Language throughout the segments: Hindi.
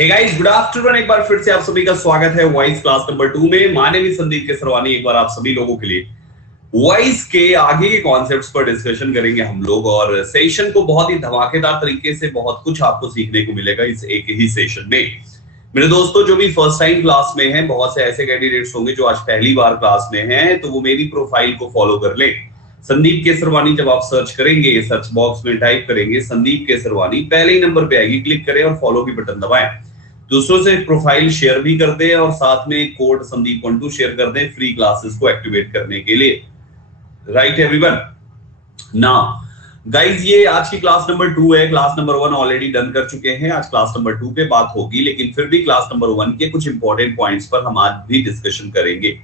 Hey guys, good afternoon. एक बार फिर से आप सभी का स्वागत है वॉइस क्लास नंबर 2 में। My name is Sandeep Kesarwani. एक बार आप सभी लोगों के लिए वॉइस के आगे के कॉन्सेप्ट्स पर डिस्कशन करेंगे हम लोग, और सेशन को बहुत ही धमाकेदार तरीके से बहुत कुछ आपको सीखने को मिलेगा इस एक ही सेशन में। मेरे दोस्तों, जो भी फर्स्ट टाइम क्लास में हैं, बहुत से ऐसे कैंडिडेट्स होंगे जो आज पहली बार क्लास में हैं, तो वो मेरी प्रोफाइल को फॉलो कर लें। संदीप केसरवानी जब आप सर्च करेंगे, सर्च बॉक्स में टाइप करेंगे संदीप केसरवानी, पहले ही नंबर पे आएगी, क्लिक करें और फॉलो की बटन दबाएं। दूसरों से प्रोफाइल शेयर भी कर दें और साथ में कोड संदीप12 शेयर कर दें फ्री क्लासेस को एक्टिवेट करने के लिए। Right everyone. नाउ गाइस, ये आज की क्लास नंबर 2 है। क्लास नंबर 1 ऑलरेडी डन कर चुके हैं। आज क्लास नंबर 2 पे बात होगी, लेकिन फिर भी क्लास नंबर 1 के कुछ इंपॉर्टेंट पॉइंट्स पर हम आज भी डिस्कशन करेंगे।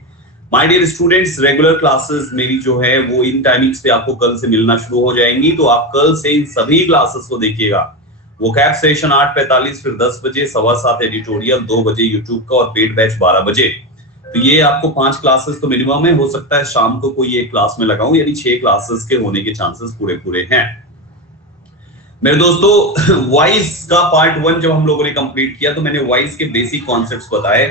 My dear students, regular classes मेरी जो है वो इन टाइमिंग्स पे आपको कल से मिलना शुरू हो जाएंगी, तो आप कल से इन सभी क्लासेस को देखिएगा। वो कैप सेशन 8:45, फिर 10 बजे, 7:15 एडिटोरियल, 2 बजे यूट्यूब का, और पेड बैच 12 बजे। तो ये आपको 5 क्लासेस तो मिनिमम है। हो सकता है शाम को कोई एक क्लास में लगाऊं, यानी 6 क्लासेस के होने के चांसेस पूरे हैं। मेरे दोस्तों, वॉइस का पार्ट 1 जब हम लोगों ने कंप्लीट किया, तो मैंने वॉइस के बेसिक कॉन्सेप्ट्स बताए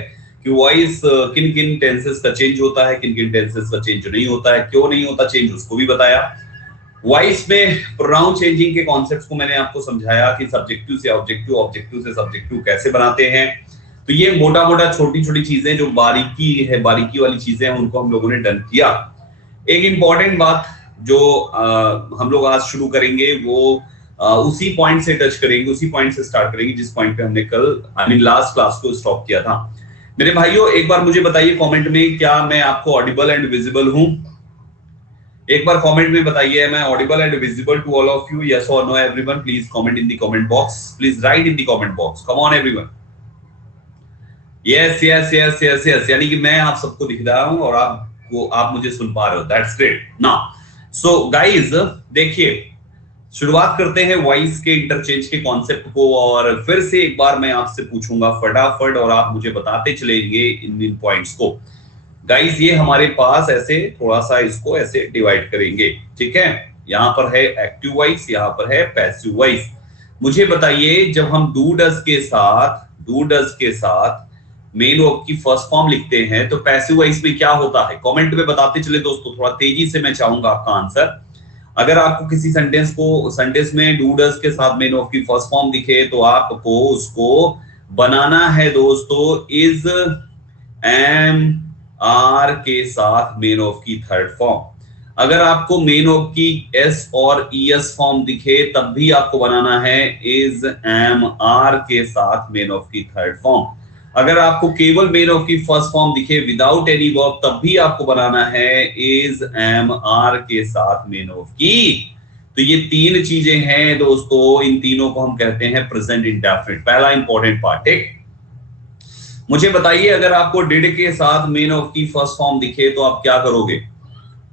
कि वॉइस किन किन टेंसेस का चेंज होता है, किन किन टेंसेस का चेंज नहीं होता है, क्यों नहीं होता चेंज, उसको भी बताया। वॉइस में प्रोनाउन चेंजिंग के कॉन्सेप्ट्स को मैंने आपको समझाया कि सब्जेक्टिव से ऑब्जेक्टिव, ऑब्जेक्टिव से सब्जेक्टिव कैसे बनाते हैं। तो ये मोटा मोटा छोटी छोटी चीजें जो बारीकी वाली चीजें हैं, उनको हम लोगों ने डन किया। एक इंपॉर्टेंट बात जो हम लोग आज शुरू करेंगे, वो उसी पॉइंट से टच करेंगे, उसी पॉइंट से स्टार्ट करेंगे जिस पॉइंट पे हमने कल लास्ट क्लास को स्टॉप किया था। मेरे भाइयों, एक बार मुझे बताइए कमेंट में, क्या मैं आपको ऑडिबल एंड विजिबल हूं? एक बार कमेंट में बताइए, मैं audible and visible to all of you? Yes और no everyone? Please comment in the comment box, please write in the comment box. Come on everyone. Yes yes yes yes yes, यानी कि मैं आप सबको दिख रहा हूं और आप मुझे सुन पा रहे हो। That's great. Now so guys, देखिए शुरुआत करते हैं वॉइस के इंटरचेंज के कॉन्सेप्ट को, और फिर से एक बार मैं आपसे पूछूंगा फटाफट, और आप मुझे बताते चलेंगे इन पॉइंट्स को। गाइस, ये हमारे पास ऐसे थोड़ा सा इसको ऐसे डिवाइड करेंगे, ठीक है? यहाँ पर है एक्टिव वॉइस, यहाँ पर है पैसिव वॉइस। मुझे बताइए, जब हम डू डज के साथ मेन वर्ब की फर्स्ट फॉर्म लिखते हैं, तो पैसिव वॉइस में क्या होता है? कमेंट में बताते चले दोस्तों, थोड़ा तेजी से मैं चाहूंगा आपका आंसर। अगर आपको किसी सेंटेंस में डू डज के साथ मेन वर्ब की फर्स्ट फॉर्म दिखे, तो आपको उसको बनाना है दोस्तों इज, एम, आर के साथ मेन वर्ब की थर्ड फॉर्म। अगर आपको मेन वर्ब की एस और ईएस फॉर्म दिखे, तब भी आपको बनाना है इज, एम, आर के साथ मेन वर्ब की थर्ड फॉर्म। अगर आपको केवल मेन वर्ब की फर्स्ट फॉर्म दिखे विदाउट एनी वर्ब, तब भी आपको बनाना है इज, एम, आर के साथ मेन वर्ब की। तो ये 3 चीजें हैं दोस्तों, इन तीनों को हम कहते हैं प्रेजेंट इंडेफिनिट। पहला इंपॉर्टेंट पार्ट। ठीक, मुझे बताइए, अगर आपको डिड के साथ मेन वर्ब की फर्स्ट फॉर्म दिखे, तो आप क्या करोगे?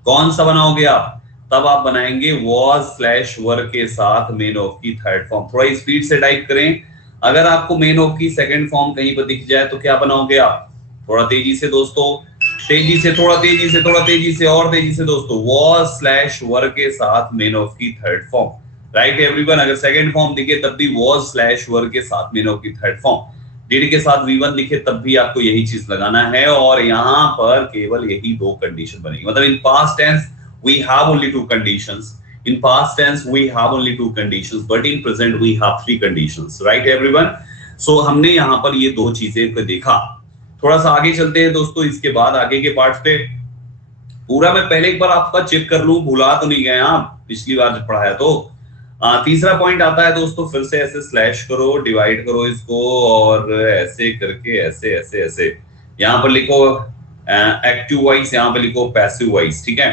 कौन सा बनाओगे आप? तब आप बनाएंगे was/were के साथ मेन वर्ब की थर्ड फॉर्म। थोड़ा स्पीड से टाइप करें। अगर आपको मेन वर्ब की सेकंड फॉर्म कहीं पर दिख जाए, तो क्या बनाओगे आप? थोड़ा तेजी से दोस्तों, तेजी से, थोड़ा तेजी से, थोड़ा तेजी से, और तेजी से दोस्तों। was/were के साथ मेन वर्ब की थर्ड फॉर्म। Right everyone. अगर सेकंड फॉर्म दिखे, तब भी was/were के साथ मेन वर्ब की थर्ड फॉर्म। डिड के साथ V1 दिखे, तब भी आपको यही चीज लगाना है, और यहाँ पर केवल यही 2 कंडीशन बनेगी। मतलब in past tense we have only 2 conditions. In past tense we have only 2 conditions, but in present we have 3 conditions. Right everyone? So हमने यहाँ पर ये 2 चीजें को देखा। थोड़ा सा आगे चलते हैं दोस्तों, इसके बाद आगे के पार्ट पे। पूरा मैं पहले एक बार आपका चेक कर लूं, भुला तो नहीं गया पिछली बार जब पढ़ाया तो। तीसरा पॉइंट आता है दोस्तों, फिर से ऐसे स्लैश करो, डिवाइड करो इसको, और ऐसे करके ऐसे ऐसे ऐसे यहाँ पर लिखो एक्टिव वॉइस, यहाँ पर लिखो पैसिव वॉइस। ठीक है,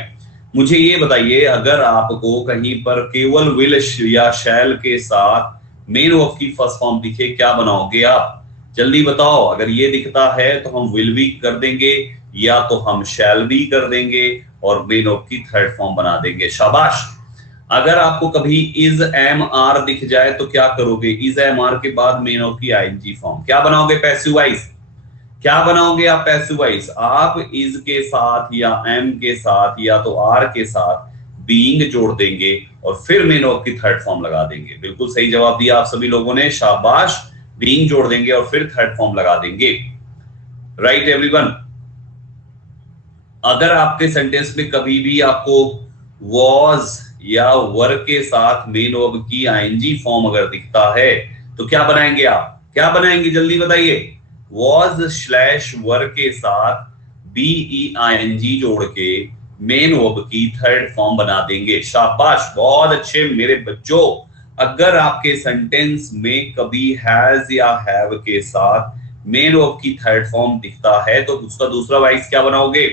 मुझे ये बताइए, अगर आपको कहीं पर केवल विल या शैल के साथ मेन वर्ब की फर्स्ट फॉर्म दिखे, क्या बनाओगे आप? जल्दी बताओ। अगर ये दिखता है तो हम विल भी कर देंगे, या तो हम शैल भी कर देंगे, और मेन वर्ब की थर्ड फॉर्म बना देंगे। शाबाश। अगर आपको कभी इज, एम, आर दिख जाए, तो क्या करोगे? इज, एम, आर के बाद मेन वर्ब की आईएनजी फॉर्म। क्या बनाओगे? Passive voice. क्या बनाओगे आप? Passive voice. आप इज के साथ या एम के साथ या तो आर के साथ बीइंग जोड़ देंगे, और फिर मेन वर्ब की थर्ड फॉर्म लगा देंगे। बिल्कुल सही जवाब दिया आप सभी लोगों ने, शाबाश, बीइंग जोड़ देंगे और फिर थर्ड फॉर्म लगा देंगे। Right everyone. अगर आपके सेंटेंस में कभी भी आपको वॉज या वर के साथ मेन वर्ब की आईएनजी फॉर्म अगर दिखता है तो क्या बनाएंगे आप? क्या बनाएंगे जल्दी बताइए? वॉज स्लैश वर के साथ BEING जोड़ के मेन वर्ब की थर्ड फॉर्म बना देंगे। शाबाश, बहुत अच्छे मेरे बच्चों। अगर आपके सेंटेंस में कभी हैज या हैव के साथ मेन वर्ब की थर्ड फॉर्म दिखता है तो उसका दूसरा वाइस क्या बनाओगे?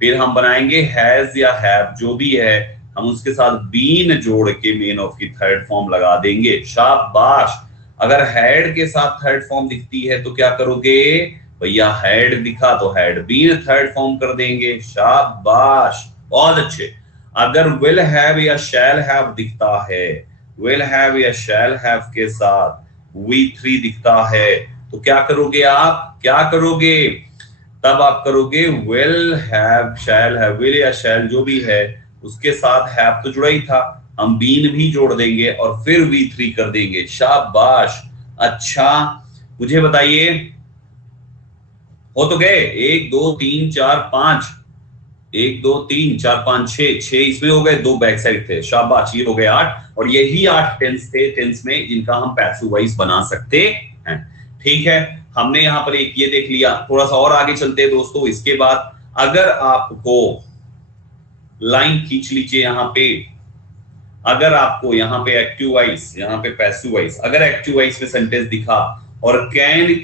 फिर हम बनाएंगे हैज या हैव जो भी है, हम उसके साथ बीन जोड़ के मेन वर्ब की थर्ड फॉर्म लगा देंगे। शाबाश। अगर हैड के साथ थर्ड फॉर्म दिखती है तो क्या करोगे? भैया हैड दिखा तो हैड बीन थर्ड फॉर्म कर देंगे। शाबाश, बहुत अच्छे। अगर विल हैव या शैल हैव दिखता है, विल हैव या शैल हैव के साथ V3 दिखता है तो क्या करोगे आप? क्या करोगे? तब आप करोगे will have shall have, will या शैल जो भी है उसके साथ हैव तो जुड़ा ही था, हम बीन भी जोड़ देंगे और फिर V3 कर देंगे। शाबाश। अच्छा मुझे बताइए, हो तो गए 1 2 3 4 5, 1 2 3 4 5 6 इसमें हो गए, 2 बैक साइड थे। शाबाश, ये हो गए 8 और यही 8 टेंस थे टेंस में जिनका हम पैसिव वॉइस बना सकते हैं। ठीक है, हमने यहां पर एक ये देख लिया। थोड़ा सा और आगे चलते हैं दोस्तों। इसके बाद अगर आपको लाइन खींच लीजिए यहां पे, अगर आपको यहाँ पे एक्टिव वॉइस, यहाँ पे पैसिव वॉइस, अगर एक्टिव वॉइस में सेंटेंस दिखा और कैन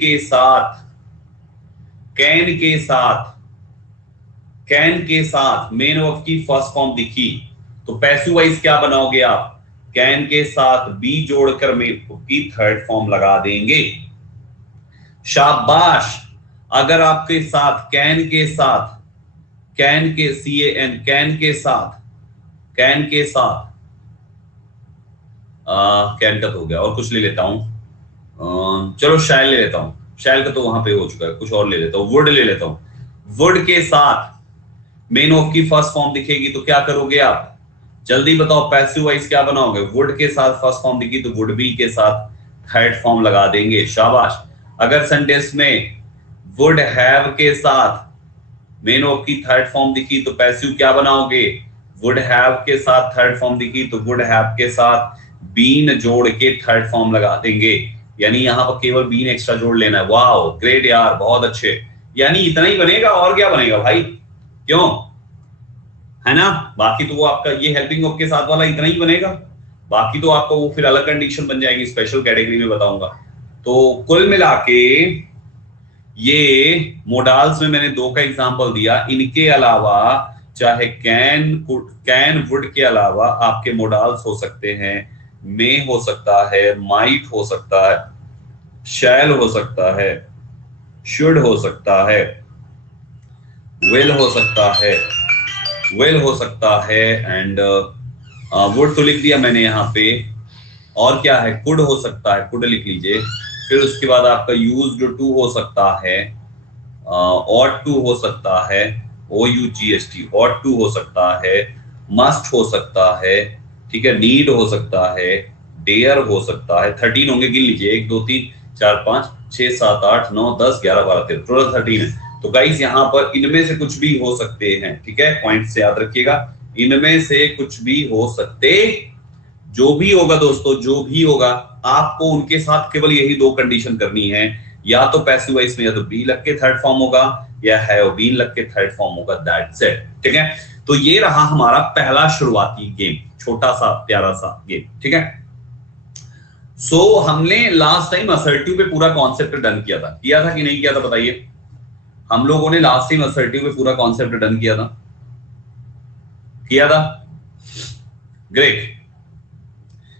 के साथ मेन वर्ब की फर्स्ट फॉर्म दिखी तो पैसिव वॉइस क्या बनाओगे आप? कैन के साथ बी जोड़कर मेन वर्ब की थर्ड फॉर्म लगा देंगे। शाबाश। अगर आपके साथ कैन के साथ कैन का तो हो गया, और कुछ ले लेता हूं। चलो शैल ले लेता हूं, शैल का तो वहां पे हो चुका है, कुछ और ले लेता हूं, वुड ले लेता हूं। वुड के साथ मेन वर्ब की फर्स्ट फॉर्म दिखेगी तो क्या करोगे आप? जल्दी बताओ, पैसिव वॉइस क्या बनाओगे? वुड के साथ फर्स्ट फॉर्म दिखी तो वुड बी के साथ थर्ड फॉर्म लगा देंगे। शाबाश। अगर सेंटेंस में वुड हैव के साथ मेन वर्ब की थर्ड फॉर्म दिखी तो पैसिव क्या बनाओगे? वुड हैव के साथ थर्ड फॉर्म दिखी तो वुड हैव के साथ बीन जोड़ के थर्ड फॉर्म लगा देंगे। यानी यहां पर केवल बीन एक्स्ट्रा जोड़ लेना है। वाह ग्रेट यार, बहुत अच्छे। यानी इतना ही बनेगा, और क्या बनेगा भाई? क्यों, है ना? बाकी तो वो आपका ये हेल्पिंग वर्ब के साथ वाला इतना ही बनेगा, बाकी तो आपका वो फिर अलग कंडीशन बन जाएगी, स्पेशल कैटेगरी में बताऊंगा। तो कुल मिला के ये मोडाल्स में मैंने 2 का एग्जांपल दिया। इनके अलावा चाहे कैन वुड के अलावा आपके मोडाल्स हो सकते हैं, मे हो सकता है, माइट हो सकता है, शैल हो सकता है, शुड हो सकता है, विल हो सकता है, एंड वुड तो लिख दिया मैंने यहाँ पे। और क्या है? कुड हो सकता है, कुड लिख लीजिए। फिर उसके बाद आपका यूज्ड टू हो सकता है, ought to हो सकता है, OUGHT ought to हो सकता है, must हो सकता है, ठीक है, need हो सकता है, dare हो सकता है। 13 होंगे, गिन लीजिए, 1 2 3 4 5 6 7 8 9 10 11 12 13, टोटल 13 है। तो गाइस यहाँ पर इनमें से कुछ भी हो सकते हैं, ठीक है, पॉइंट से याद रखिएगा, इनमें से कुछ भी हो सकते, जो भी होगा दोस्तों, जो भी होगा, आपको उनके साथ केवल यही 2 कंडीशन करनी है, या तो पैसिव वॉइस में या तो बी लग के थर्ड फॉर्म होगा या हैव बीन लग के थर्ड फॉर्म होगा। दैट्स इट, ठीक है। तो ये रहा हमारा पहला शुरुआती गेम, छोटा सा प्यारा सा गेम, ठीक है। सो हमने लास्ट टाइम असर्टिव पे पूरा कॉन्सेप्ट डन किया था कि नहीं किया था? बताइए, हम लोगों ने लास्ट टाइम असर्टिव पे पूरा कॉन्सेप्ट डन किया था? ग्रेट।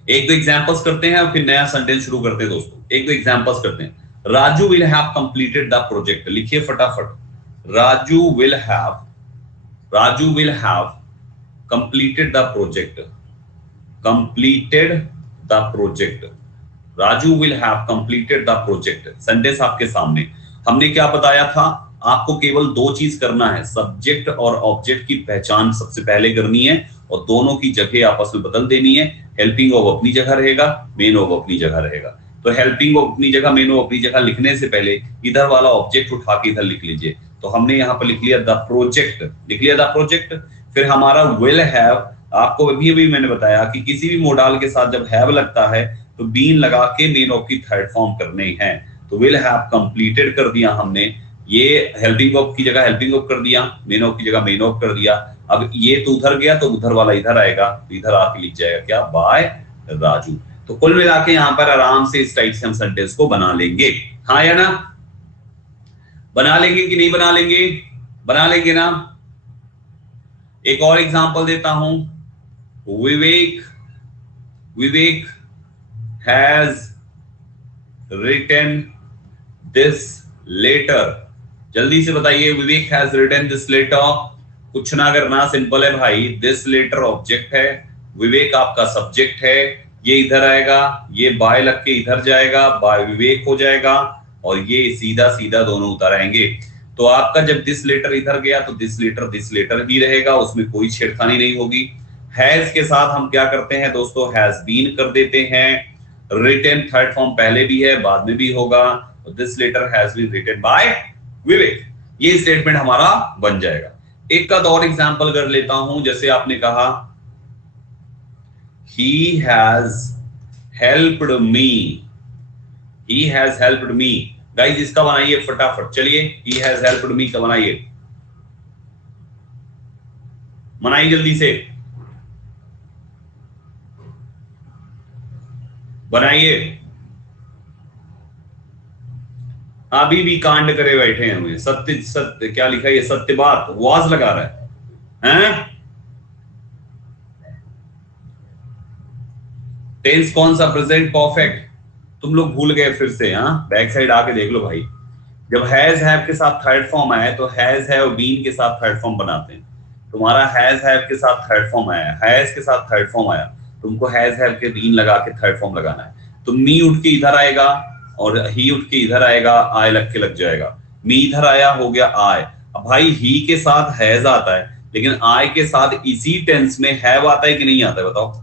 एक दो एग्जांपल्स करते हैं और फिर नया सेंटेंस शुरू करते हैं दोस्तों। एक दो एग्जांपल्स करते हैं। Raju will have completed the project. लिखिए फटाफट, Raju will have completed the project. Raju will have completed the project. Sentence आपके सामने। हमने क्या बताया था? आपको केवल 2 चीज करना है, सब्जेक्ट और ऑब्जेक्ट की पहचान सबसे पहले करनी है और दोनों की जगह आपस में बदल देनी है। हेल्पिंग वर्ब अपनी जगह रहेगा, मेन वर्ब अपनी जगह रहेगा। तो हेल्पिंग अपनी जगह, मेन अपनी जगह लिखने से पहले इधर वाला ऑब्जेक्ट उठा के इधर लिख लीजिए। तो हमने यहाँ पर लिख लिया द प्रोजेक्ट, लिख लिया द प्रोजेक्ट। फिर हमारा विल हैव, आपको अभी मैंने बताया कि किसी भी मोडाल के साथ जब हैव लगता है तो बीन लगा के मेन ऑफ की थर्ड फॉर्म करने हैं। तो विल हैव कंप्लीटेड कर दिया हमने, ये हेल्पिंग ऑफ की जगह हेल्पिंग ऑफ कर दिया, मेन ऑफ की जगह मेन ऑफ कर दिया। अब ये तो उधर गया तो उधर वाला इधर आएगा, तो इधर आके लिख जाएगा क्या, बाय राजू। तो कुल मिला के यहाँ पर आराम से इस टाइप से हम सेंटेंस को बना लेंगे, हाँ या ना? बना लेंगे कि नहीं बना लेंगे? बना लेंगे ना। एक और एग्जांपल देता हूं, विवेक हैज रिटन दिस लेटर। जल्दी से बताइए, विवेक हैज रिटन दिस लेटर। कुछ ना करना, सिंपल है भाई। दिस लेटर ऑब्जेक्ट है, विवेक आपका सब्जेक्ट है, ये इधर आएगा, ये बाय लग के इधर जाएगा, बाय विवेक हो जाएगा, और ये सीधा सीधा दोनों उतर आएंगे। तो आपका जब दिस लेटर इधर गया तो दिस लेटर ही रहेगा, उसमें कोई छेड़खानी नहीं होगी। हैज के साथ हम क्या करते हैं दोस्तों, हैज बीन कर देते हैं। रिटन थर्ड फॉर्म पहले भी है, बाद में भी होगा। This letter has been written by Vivek, ये स्टेटमेंट हमारा बन जाएगा। एक का और एग्जांपल कर लेता हूं, जैसे आपने कहा he has helped me, he has helped me। Guys इसका बनाइए फटाफट, चलिए he has helped me का बनाइए, बनाइए जल्दी से बनाइए। अभी भी कांड करे बैठे हैं हमें, सत्य सत्य क्या लिखा है, सत्य बात वाज लगा रहा है, हैं? टेंस कौन सा, प्रेजेंट परफेक्ट। तुम लोग भूल गए फिर से, हाँ? बैक साइड आके देख लो भाई। जब हैज हैव के साथ थर्ड फॉर्म आया तो हैज हैव बीन के साथ थर्ड फॉर्म बनाते हैं। तुम्हारा हैज हैव के साथ थर्ड फॉर्म आया, हैज के साथ थर्ड फॉर्म आया, तुमको हैज हैव के बीन लगा के थर्ड फॉर्म लगाना है। तो मी उठ के इधर आएगा और ही उठ के इधर आएगा, आय लग के लग जाएगा। मी इधर आया, हो गया आय। अब भाई ही के साथ हैज आता है, लेकिन आय के साथ इसी टेंस में हैव आता है कि नहीं आता है, बताओ?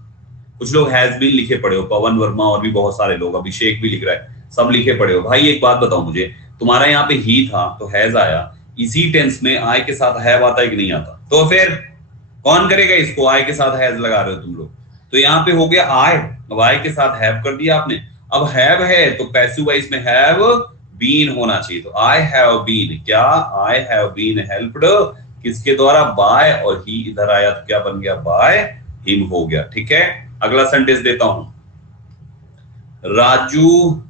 कुछ लोग हैज बीन लिखे पड़े हो, पवन वर्मा और भी बहुत सारे लोग, अभिषेक भी लिख रहा है, सब लिखे पड़े हो। भाई एक बात बताओ मुझे, तुम्हारा यहाँ पे ही था तो हैज आया, इसी टेंस में आय के साथ हैव आता है कि नहीं आता? तो फिर कौन करेगा इसको, आय के साथ हैज लगा रहे हो तुम लोग। तो यहाँ पे हो गया आय, अब आय के साथ हैव कर दिया आपने। अब हैव है तो पैसिव वाइज में हैव बीन होना चाहिए। तो आई हैव बीन, क्या आई हैव बीन हेल्प्ड किसके द्वारा, बाय, और ही इधर आया तो क्या बन गया, बाय हिम हो गया। ठीक है, अगला सेंटेंस देता हूं, Raju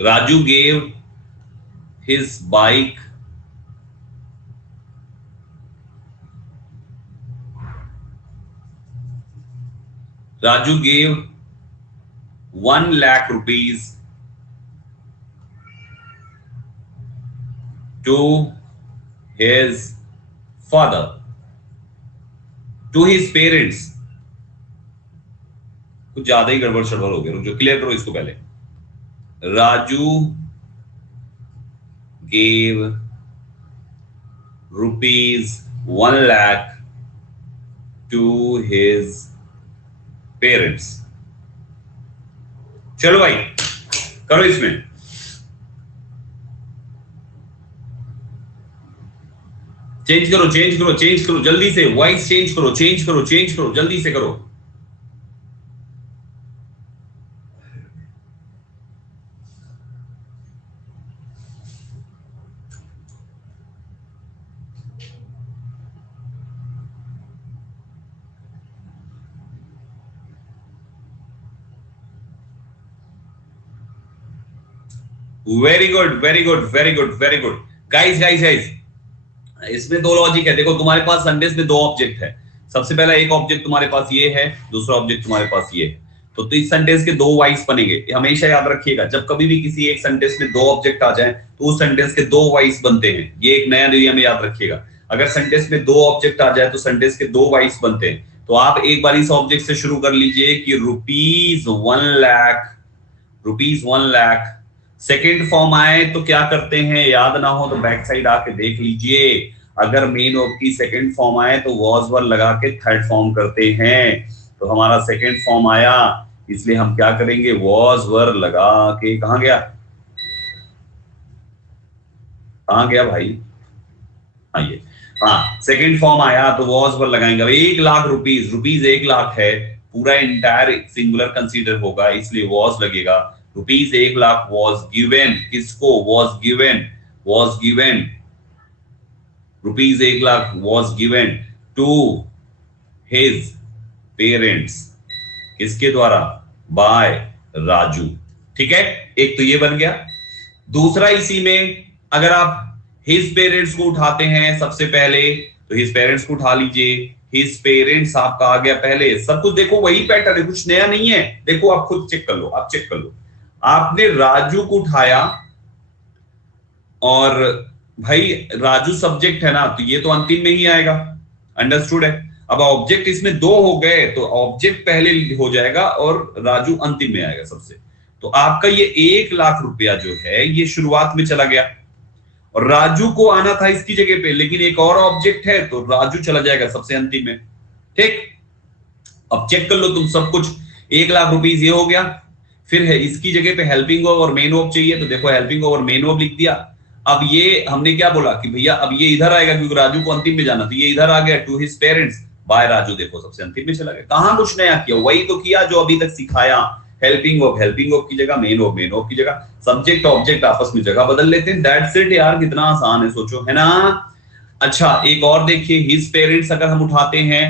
Raju gave his bike Raju gave 1 lakh rupees to his father, to his parents। कुछ ज्यादा ही गड़बड़ शड़बड़ हो गया, रुक जाओ, क्लियर करो इसको पहले। Raju gave rupees 1 lakh to his parents। चलो भाई करो इसमें, चेंज करो चेंज करो चेंज करो जल्दी से, वॉइस चेंज करो चेंज करो चेंज करो, जल्दी से करो। Very good very good very good very good. Guys guys guys, इसमें दो लॉजिक है। देखो तुम्हारे पास संडेस में दो ऑब्जेक्ट है। सबसे पहला एक ऑब्जेक्ट तुम्हारे पास ये है, दूसरा ऑब्जेक्ट तुम्हारे पास ये है। तो इस सेंटेंस के दो वाइस बनेंगे, हमेशा याद रखिएगा। जब कभी भी किसी एक सेंटेंस में दो ऑब्जेक्ट आ जाए तो उस सेंटेंस के दो वाइस बनते हैं, ये एक नया नियम याद रखिएगा। अगर सेंटेंस में दो ऑब्जेक्ट आ जाए तो सेंटेंस के दो वाइस बनते हैं। तो आप एक बार इस ऑब्जेक्ट से शुरू कर लीजिए कि ₹1,00,000, ₹1,00,000। सेकेंड फॉर्म आए तो क्या करते हैं, याद ना हो तो बैक साइड आके देख लीजिए। अगर मेन वर्ब की सेकेंड फॉर्म आए तो वॉज वर लगा के थर्ड फॉर्म करते हैं। तो हमारा सेकेंड फॉर्म आया, इसलिए हम क्या करेंगे, वॉज वर लगा के, कहां गया, कहां गया भाई, आइए, हाँ सेकेंड फॉर्म आया तो वॉज वर लगाएंगे। 1,00,000 रुपीज, रुपीज 1,00,000 है, पूरा इंटायर सिंगुलर कंसीडर होगा, इसलिए वॉज लगेगा। रुपीज 1,00,000 वॉज गिवन, किसको, was given, was given, rupees 1,00,000 was given to his parents, किसके द्वारा, बाय राजू। ठीक है, एक तो ये बन गया। दूसरा, इसी में अगर आप हिज पेरेंट्स को उठाते हैं सबसे पहले, तो हिज पेरेंट्स को उठा लीजिए, हिज पेरेंट्स आपका आ गया पहले। सब कुछ देखो वही पैटर्न है, कुछ नया नहीं है। देखो आप खुद चेक कर लो, आप चेक कर लो। आपने राजू को उठाया और भाई राजू सब्जेक्ट है ना, तो ये तो अंतिम में ही आएगा, अंडरस्टूड है। अब ऑब्जेक्ट इसमें दो हो गए तो ऑब्जेक्ट पहले हो जाएगा और राजू अंतिम में आएगा सबसे। तो आपका ये 1,00,000 रुपया जो है ये शुरुआत में चला गया और राजू को आना था इसकी जगह पे, लेकिन एक और ऑब्जेक्ट है तो राजू चला जाएगा सबसे अंतिम में। ठीक, अब चेक कर लो तुम सब कुछ। 1,00,000 रुपीज ये हो गया, फिर है इसकी जगह पे हेल्पिंग वर्ब और मेन वर्ब चाहिए, तो देखो हेल्पिंग वर्ब और मेन वर्ब लिख दिया। अब ये हमने क्या बोला कि भैया अब ये इधर आएगा क्योंकि राजू को अंतिम में जाना, तो ये इधर आ गया, to his parents by Raju, देखो सबसे अंतिम में चला गया। कहां कुछ नया किया, वही तो किया जो अभी तक सिखाया। हेल्पिंग वर्ब की जगह, मेन वर्ब की जगह, सब्जेक्ट ऑब्जेक्ट आपस में जगह बदल लेते हैं। दैट्स इट यार, कितना आसान है, सोचो, है ना। अच्छा एक और देखिए, हिज पेरेंट्स अगर हम उठाते हैं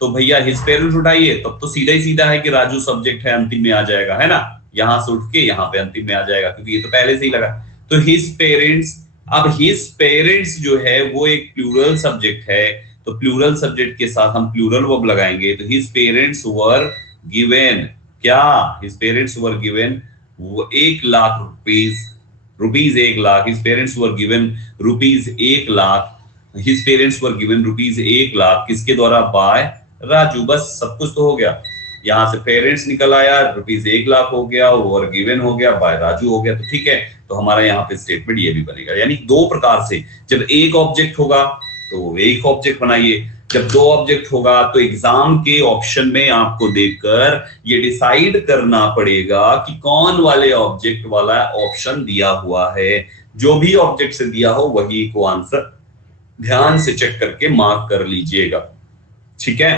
तो भैया हिज पेरेंट्स उठाइए, तब तो सीधा ही सीधा है कि राजू सब्जेक्ट है, अंतिम में आ जाएगा, है ना। यहां से उठ के यहाँ पे अंतिम में आ जाएगा क्योंकि ये तो पहले से ही लगा। तो हिज पेरेंट्स, अब हिज पेरेंट्स जो है वो एक प्लूरल सब्जेक्ट है, तो प्लूरल सब्जेक्ट के साथ हम प्लूरल वर्ब लगाएंगे। तो हिज पेरेंट्स वर गिवन, क्या, his parents were given 1,00,000 rupees, rupees 1,00,000, his parents were given rupees 1,00,000, his parents were given rupees 1,00,000, किसके द्वारा, बाय राजू। बस सब कुछ तो हो गया, यहां से पेरेंट्स निकल आया, रुपीज 1,00,000 हो गया, वर गिवन हो गया, बाय राजू हो गया। तो ठीक है, तो हमारा यहाँ पे स्टेटमेंट ये भी बनेगा। यानी दो प्रकार से, जब एक ऑब्जेक्ट होगा तो एक ऑब्जेक्ट बनाइए, जब दो ऑब्जेक्ट होगा तो एग्जाम के ऑप्शन में आपको देखकर ये डिसाइड करना पड़ेगा कि कौन वाले ऑब्जेक्ट वाला ऑप्शन दिया हुआ है। जो भी ऑब्जेक्ट से दिया हो वही को आंसर ध्यान से चेक करके मार्क कर लीजिएगा। ठीक है,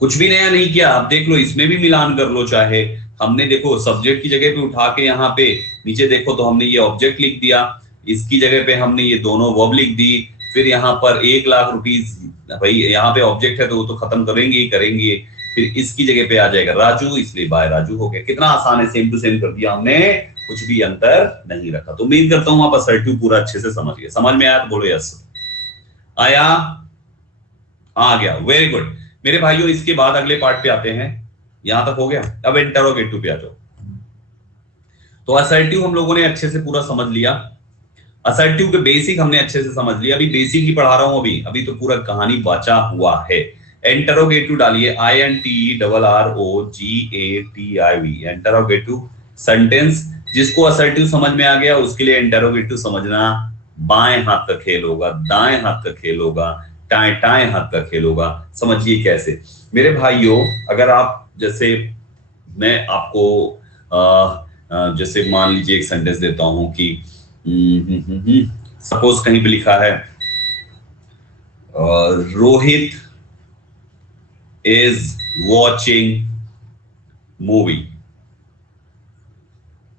कुछ भी नया नहीं किया, आप देख लो, इसमें भी मिलान कर लो। चाहे हमने देखो सब्जेक्ट की जगह पे उठा के यहाँ पे नीचे देखो तो हमने ये ऑब्जेक्ट लिख दिया, इसकी जगह पे हमने ये दोनों वर्ब लिख दी, फिर यहाँ पर 1,00,000 रुपीज, भाई यहाँ पे ऑब्जेक्ट है तो वो तो खत्म करेंगे ही करेंगे, फिर इसकी जगह पे आ जाएगा राजू, इसलिए बाय राजू हो गया। कितना आसान है, सेम टू सेम कर दिया हमने, कुछ भी अंतर नहीं रखा। तो उम्मीद करता हूं आप असर्टिव पूरा अच्छे से समझ गए। समझ में आया तो बोलो यस, आया, आ गया, वेरी गुड मेरे भाइयों। इसके बाद अगले पार्ट पे आते हैं, यहां तक हो गया, अब इंटरोगेटिव पे आ जाओ। तो असर्टिव हम लोगों ने अच्छे से पूरा समझ लिया, असर्टिव के बेसिक हमने अच्छे से समझ लिया, अभी बेसिक ही पढ़ा रहा हूं, अभी तो पूरा कहानी बचा हुआ है। इंटरोगेटिव डालिए, INTERROGATIV, इंटरोगेटिव सेंटेंस। जिसको असर्टिव समझ में आ गया उसके लिए इंटरोगेटिव समझना बाएं हाथ का खेल होगा, दाएं हाथ का खेल होगा, टाएं टाएं हाथ का खेल होगा। समझिए कैसे मेरे भाइयों, अगर आप जैसे मैं आपको जैसे मान लीजिए एक सेंटेंस देता हूं कि सपोज कहीं पे लिखा है Rohit is watching movie,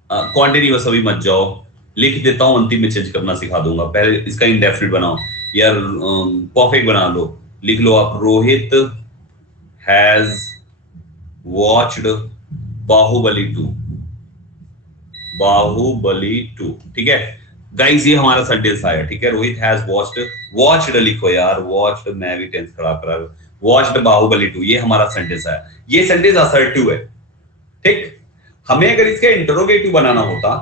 quantity अभी मत जाओ, लिख देता हूं, अंतिम में चेंज करना सिखा दूंगा। पहले इसका इंडेफिनिट बनाओ यार, परफेक्ट बना लो, लिख लो आप, रोहित हैज वॉच्ड बाहुबली 2, बाहुबली 2। ठीक है गाइस, ये हमारा सेंटेंस आया। ठीक है, रोहित हैज वॉच्ड, वॉच्ड लिखो यार, वॉच्ड, मैं भी टेंस खड़ा करा, वॉच्ड बाहुबली 2, ये हमारा सेंटेंस है, ये सेंटेंस असर्टिव है। ठीक, हमें अगर इसका इंटरोगेटिव बनाना होता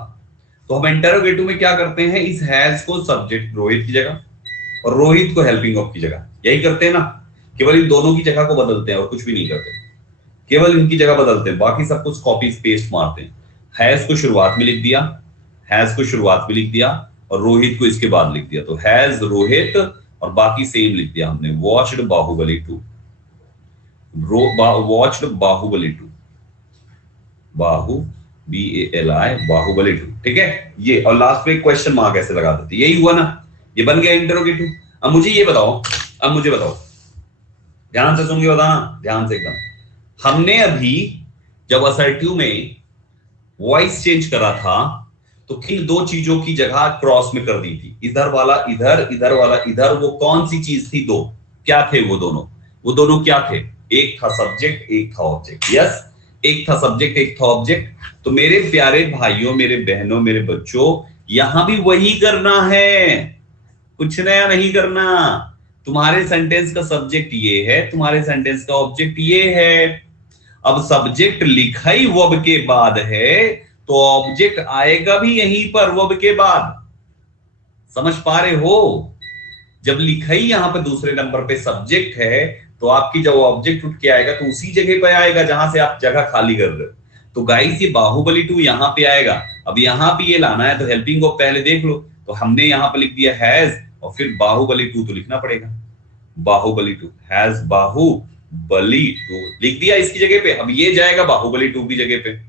तो हम इंटरोगेटिव में क्या करते हैं, इस हैज को सब्जेक्ट रोहित की जगह और रोहित को हेल्पिंग ऑफ की जगह, यही करते हैं ना, केवल इन दोनों की जगह को बदलते हैं और कुछ भी नहीं करते, केवल इनकी जगह बदलते हैं, बाकी सब कुछ कॉपी पेस्ट मारते हैं। हैज को शुरुआत में लिख दिया, हैज को शुरुआत में लिख दिया और रोहित को इसके बाद लिख दिया, तो हैज रोहित और बाकी सेम लिख दिया हमने, वॉच्ड बाहुबली 2, वॉच्ड बाहुबली 2, बाहु BALI बाहुबली 2, ठीक है ये, और लास्ट में एक क्वेश्चन मार्क ऐसे लगा देते, यही हुआ ना, ये बन गया इंटरोगेटिव। अब मुझे ये बताओ, अब मुझे बताओ, ध्यान से सुन के बताना, ध्यान से एकदम, हमने अभी जब असर्टिव में वॉइस चेंज करा था तो किन दो चीजों की जगह क्रॉस में कर दी थी, इधर वाला इधर, इधर वाला इधर, वो कौन सी चीज थी, दो क्या थे वो दोनों क्या थे, एक था सब्जेक्ट एक था ऑब्जेक्ट, यस, एक था सब्जेक्ट एक था ऑब्जेक्ट। तो मेरे प्यारे भाइयों, मेरे बहनों, मेरे बच्चों, यहां भी वही करना है, कुछ नया नहीं करना। तुम्हारे सेंटेंस का सब्जेक्ट ये है, तुम्हारे सेंटेंस का ऑब्जेक्ट ये है। अब सब्जेक्ट लिखा ही वर्ब के बाद है तो ऑब्जेक्ट आएगा भी यहीं पर वर्ब के बाद, समझ पा रहे हो? जब लिखा ही यहां पे दूसरे नंबर पे सब्जेक्ट है तो आपकी जब ऑब्जेक्ट उठ के आएगा तो उसी जगह पे आएगा जहां से आप जगह खाली कर रहे हो। तो गाइस ये बाहुबली 2 यहां पे आएगा, अब यहां पे ये लाना है तो हेल्पिंग को पहले देख लो, तो हमने यहां पे लिख दिया हैज और फिर बाहुबली 2 तो लिखना पड़ेगा, बाहुबली 2, हैज बाहुबली 2 लिख दिया इसकी जगह पे, अब ये जाएगा बाहुबली 2 की जगह पे,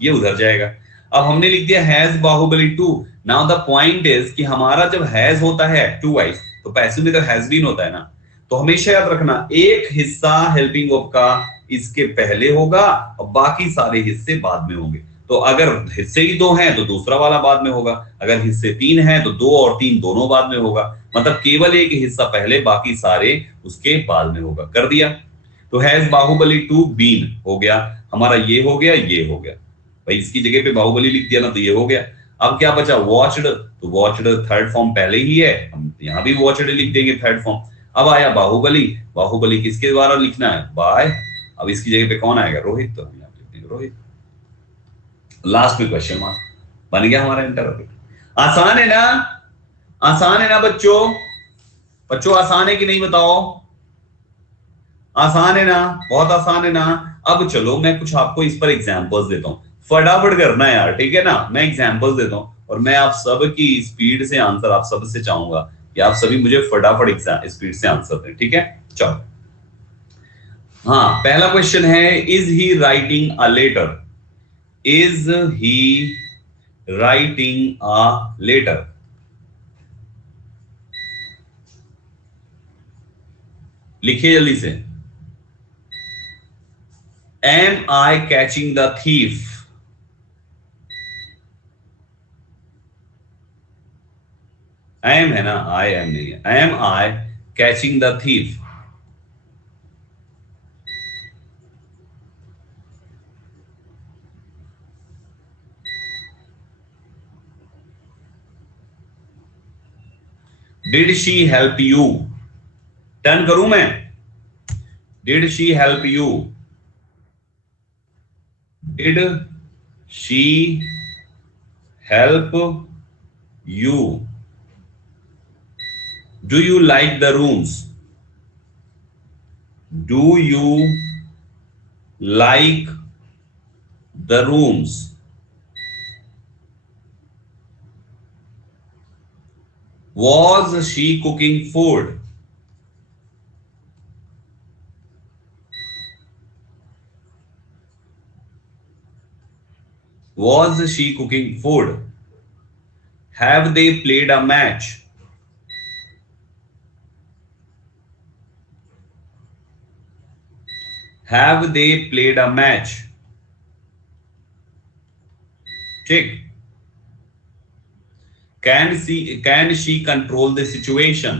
ये उधर जाएगा। अब हमने लिख दिया has Baahubali 2। Now the point is कि हमारा जब हैज होता है टू वाइज तो पैसिव में तो हैज बीन होता है ना, तो हमेशा याद रखना एक हिस्सा हेल्पिंग वर्ब का इसके पहले होगा और बाकी सारे हिस्से बाद में होंगे। तो अगर हिस्से ही दो हैं तो दूसरा वाला बाद में होगा, अगर हिस्से तीन हैं तो 2 और 3 दोनों बाद में होगा, मतलब केवल एक हिस्सा पहले बाकी सारे उसके बाद में होगा। कर दिया, तो हैज बाहुबली 2 बीन हो गया हमारा, ये हो गया, ये हो गया भाई, इसकी जगह पे बाहुबली लिख दिया ना तो ये हो गया। अब क्या बचा, वॉच्ड, तो वॉच्ड थर्ड फॉर्म पहले ही है, हम यहां भी वॉच्ड लिख देंगे थर्ड फॉर्म। अब आया बाहुबली, बाहुबली किसके द्वारा लिखना है, बाय, अब इसकी जगह पे कौन आएगा, रोहित, तो हम यहाँ लिख देंगे रोहित, लास्ट में क्वेश्चन मार्क, बन गया हमारा इंटरोगेटिव। आसान है ना, आसान है ना बच्चों, बच्चों आसान है कि नहीं बताओ, आसान है ना, बहुत आसान है ना। अब चलो मैं कुछ आपको इस पर एग्जांपल्स देता हूं, फटाफट करना है यार, ठीक है ना, मैं एग्जांपल्स देता हूं और मैं आप सब की स्पीड से आंसर आप सब से चाहूंगा कि आप सभी मुझे फटाफट स्पीड से आंसर दें, ठीक है। चलो हाँ, पहला क्वेश्चन है, is he writing a letter, is he writing a letter, लिखिए जल्दी से। Am I catching the thief, am है ना, आई एम नहीं है, am I catching the thief, did she help you, turn करूं मैं, did she help you, did she help you, do you like the rooms, do you like the rooms, was she cooking food, was she cooking food, have they played a match, have they played a match, ठीक, can she control the situation,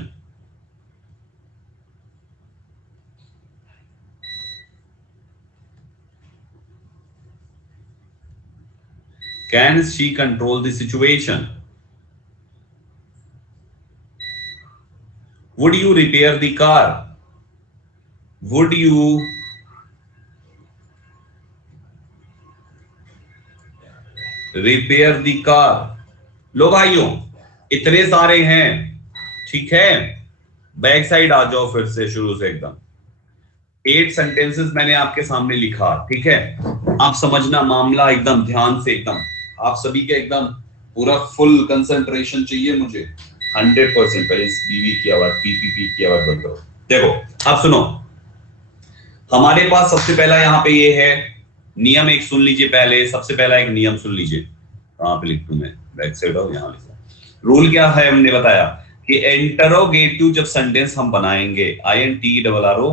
can she control the situation, would you repair the car, would you repair the car. लो भाइयों, इतने सारे हैं, ठीक है। बैक साइड आ जाओ फिर से शुरू से एकदम। 8 सेंटेंसेस मैंने आपके सामने लिखा, ठीक है। आप समझना मामला एकदम ध्यान से, एकदम आप सभी के एकदम पूरा फुल कंसंट्रेशन चाहिए मुझे 100%। पहले इस बीवी की आवाज, पी की आवाज बंद करो। देखो आप सुनो, हमारे पास सबसे पहला यहाँ पे ये है नियम, एक सुन लीजिए पहले। सबसे पहला एक नियम सुन लीजिए, कहां पे लिख दूं मैं, बैक साइड आओ, यहां लिखो। रूल क्या है, हमने बताया कि इंटरोगेटिव जब सेंटेंस हम बनाएंगे, INTRRO,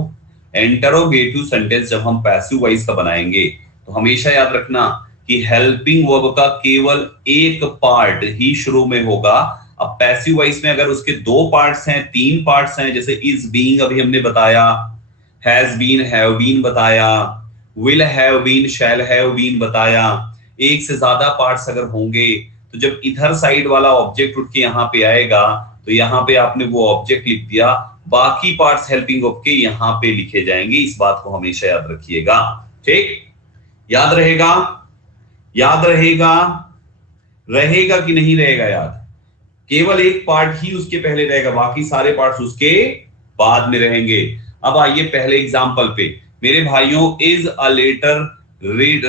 इंटरोगेटिव सेंटेंस जब हम पैसिव वॉइस का बनाएंगे तो हमेशा याद रखना कि हेल्पिंग वर्ब का केवल एक पार्ट ही शुरू में होगा। अब पैसिव वॉइस में अगर उसके 2 पार्ट्स हैं, 3 पार्ट्स हैं, जैसे इज बीइंग अभी हमने बताया, हैज बीन, हैव बीन बताया, will have been, shall have been बताया, एक से ज्यादा पार्ट्स अगर होंगे तो जब इधर साइड वाला ऑब्जेक्ट उठ के यहाँ पे आएगा तो यहाँ पे आपने वो ऑब्जेक्ट लिख दिया, बाकी पार्ट्स हेल्पिंग वर्ब के यहाँ पे लिखे जाएंगे। इस बात को हमेशा याद रखिएगा, ठीक। याद रहेगा, याद रहेगा, रहेगा कि नहीं रहेगा याद? केवल एक पार्ट ही उसके पहले रहेगा, बाकी सारे पार्ट्स उसके बाद में रहेंगे। अब आइए पहले एग्जांपल पे मेरे भाइयों, is a letter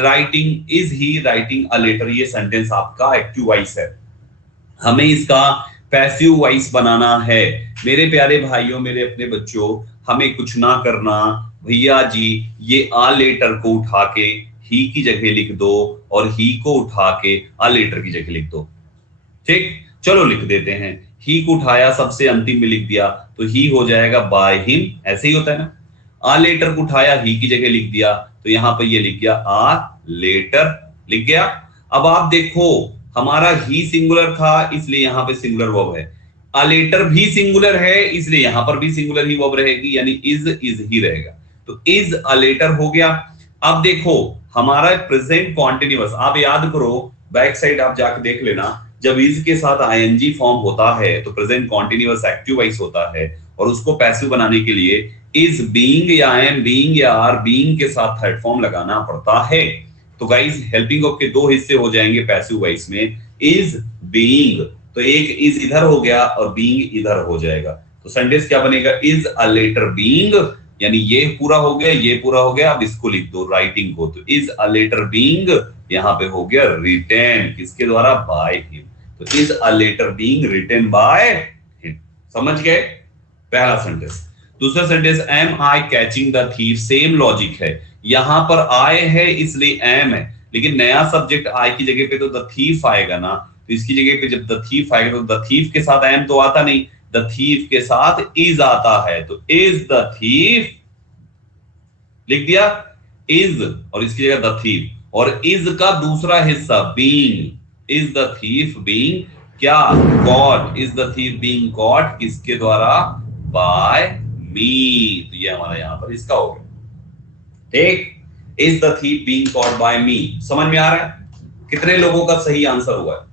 writing, is he writing a letter, ये सेंटेंस आपका एक्टिव वॉइस है, हमें इसका पैसिव वॉइस बनाना है। मेरे प्यारे भाइयों, मेरे अपने बच्चों, हमें कुछ ना करना भैया जी, ये आ लेटर को उठा के ही की जगह लिख दो और ही को उठा के आ लेटर की जगह लिख दो, ठीक। चलो लिख देते हैं, ही को उठाया सबसे अंतिम में लिख दिया तो ही हो जाएगा बाय हिम, ऐसे ही होता है ना। आ लेटर को उठाया ही की जगह लिख दिया तो यहां पर ये लिख गया आ लेटर, लिख गया। अब आप देखो, हमारा ही सिंगुलर था इसलिए यहां पे सिंगुलर वर्ब है, आ लेटर भी सिंगुलर है इसलिए यहां पर भी सिंगुलर ही वर्ब रहेगी, यानी इज ही रहेगा, तो इज अ लेटर हो गया। अब देखो हमारा प्रेजेंट कॉन्टिन्यूअस, आप याद करो, बैक साइड आप जाके देख लेना, जब इज के साथ आईएनजी फॉर्म होता है तो प्रेजेंट कॉन्टिन्यूअस एक्टिव वॉइस होता है, और उसको पैसिव बनाने के लिए इज बीइंग या एम बीइंग या आर बीइंग के साथ थर्ड फॉर्म लगाना पड़ता है। तो गाइस हेल्पिंग वर्ब के 2 हिस्से हो जाएंगे पैसिव वॉइस में, इज बीइंग, तो एक इज इधर हो गया और बीइंग इधर हो जाएगा, तो सेंटेंस क्या बनेगा, इज अ लेटर बीइंग, यानी ये पूरा हो गया, ये पूरा हो गया। अब इसको लिख दो राइटिंग को, तो इज अ लेटर बीइंग यहां पे हो गया रिटेन, किसके द्वारा, बाय हिम, तो is a letter being written by him. समझ गए पहला सेंटेंस। दूसरा sentence, am I catching the thief, same logic है, यहां पर आए है इसलिए एम है, लेकिन नया सब्जेक्ट आई की जगह पे तो द थीफ आएगा ना, तो इसकी जगह पे जब द थीफ आएगा तो द थीफ के साथ एम तो आता नहीं, द थीफ के साथ इज आता है, तो इज द थीफ लिख दिया, इज, और इसकी जगह द थीफ, और इज का दूसरा हिस्सा being, is the thief being क्या, caught, is the thief being caught, किसके द्वारा, बाय मी, तो ये हमारा यहां पर इसका हो गया, ठीक। Is the thief being caught by me, समझ में आ रहा है? कितने लोगों का सही आंसर हुआ है?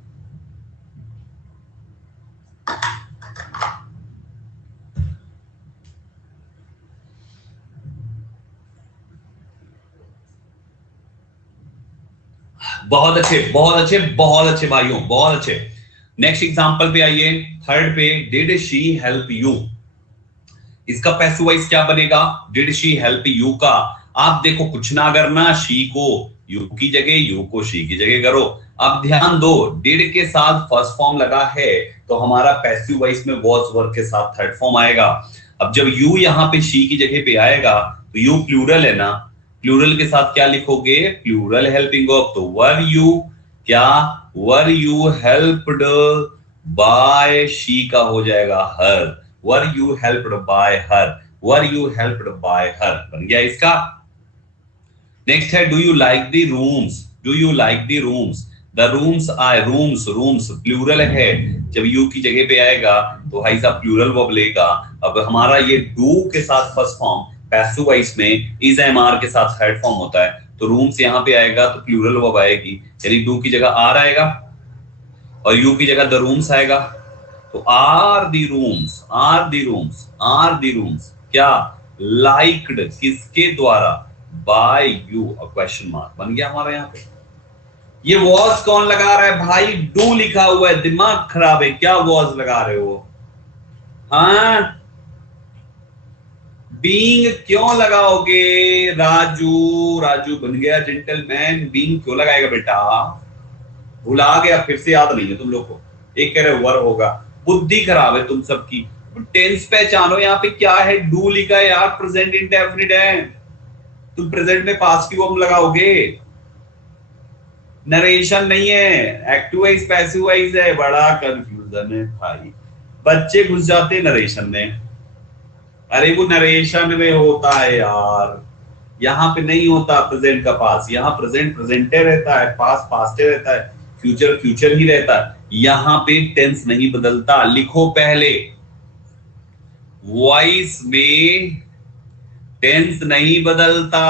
बहुत अच्छे, बहुत अच्छे, बहुत अच्छे भाइयों, बहुत अच्छे। नेक्स्ट एग्जांपल पे आइए, थर्ड पे, डिड शी हेल्प यू, इसका पैसिव वॉइस क्या बनेगा, डिड शी हेल्प यू का। आप देखो कुछ ना करना, शी को यू की जगह, यू को शी की जगह करो। अब ध्यान दो, डिड के साथ फर्स्ट फॉर्म लगा है तो हमारा पैसिव वॉइस में वॉज वर्ब के साथ थर्ड फॉर्म आएगा। अब जब यू यहाँ पे शी की जगह पे आएगा तो यू प्लूरल है ना, प्लूरल के साथ क्या लिखोगे, प्लूरल हेल्पिंग वर्ब, तो वर यू क्या, were you helped by she का हो जाएगा her, were you helped by her, were you helped by her बन गया इसका। नेक्स्ट है, do you like the rooms, do you like the rooms, the rooms आए, रूम्स, रूम्स प्लूरल है, जब यू की जगह पे आएगा तो भाई साहब प्लूरल वर्ब लेगा। अब हमारा ये डू के साथ फर्स्ट फॉर्म पैसिव वॉइस में इज एम आर के साथ थर्ड फॉर्म होता है, तो रूम्स यहाँ पे आएगा तो प्लूरल वर्ब आएगी, यानी डू की जगह आर आएगा और यू की जगह द रूम्स आएगा, तो are the rooms, are the rooms, are the rooms क्या, लाइक्ड किसके द्वारा, बाय यू, क्वेश्चन मार्क बन गया हमारा यहाँ पे। ये वॉज कौन लगा रहा है भाई, डू लिखा हुआ है, दिमाग खराब है क्या वॉज लगा रहे हो, हाँ बीइंग क्यों लगाओगे, राजू राजू बन गया जेंटलमैन, बीइंग क्यों लगाएगा बेटा, भुला गया, फिर से याद नहीं है तुम लोग को, एक कह रहे वर होगा, बुद्धि खराब है तुम सबकी। टेंस पहचानो, यहाँ पे क्या है, डू लिखा है यार, प्रेजेंट इंडेफिनिट है, तुम प्रेजेंट में पास्ट की वर्ब लगाओगे, नरेशन नहीं है, एक्टिव वाइज पैसिव वाइज है, बड़ा कंफ्यूजन है भाई, बच्चे घुस जाते हैं नरेशन में, अरे वो नरेशन में होता है यार, यहाँ पे नहीं होता प्रेजेंट का पास, यहाँ प्रेजेंट प्रेजेंटे रहता है, पास पास्टे रहता है, फ्यूचर फ्यूचर ही रहता है, यहाँ पे टेंस नहीं बदलता। लिखो पहले, वॉइस में टेंस नहीं बदलता,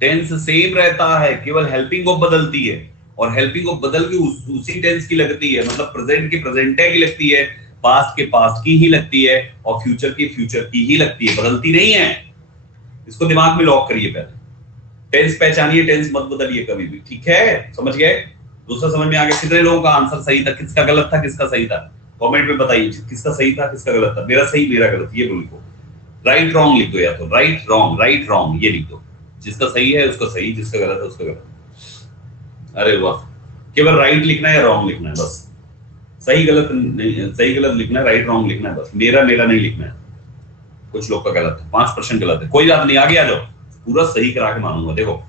टेंस सेम रहता है, केवल हेल्पिंग ऑफ बदलती है, और हेल्पिंग ऑफ बदल के उसी टेंस की लगती है, मतलब प्रेजेंट की प्रेजेंटे की लगती है, पास्ट के पास्ट की ही लगती है, और फ्यूचर की फ्यूचर की ही लगती है, बदलती नहीं है। इसको दिमाग में लॉक करिए पहले, टेंस पहचानिए, टेंस मत बदलिए कभी भी, ठीक है, समझ गए। दूसरा समझ में आ गया, कितने लोगों का आंसर सही था, किसका गलत था, किसका सही था, कमेंट में बताइए किसका सही था किसका गलत था, मेरा सही मेरा गलत, ये लिखो, राइट रॉन्ग लिख दो, या तो राइट रॉन्ग ये लिख दो, जिसका सही है उसका सही, जिसका गलत है उसका गलत। अरे वाह, केवल राइट लिखना है या रॉन्ग लिखना है बस, सही गलत नहीं, सही गलत लिखना है, राइट रॉन्ग लिखना है बस, मेरा नहीं लिखना है। कुछ लोग का गलत है, 5% गलत है, कोई बात नहीं, आगे आ जाओ, पूरा सही करा के मानूंगा। देखो,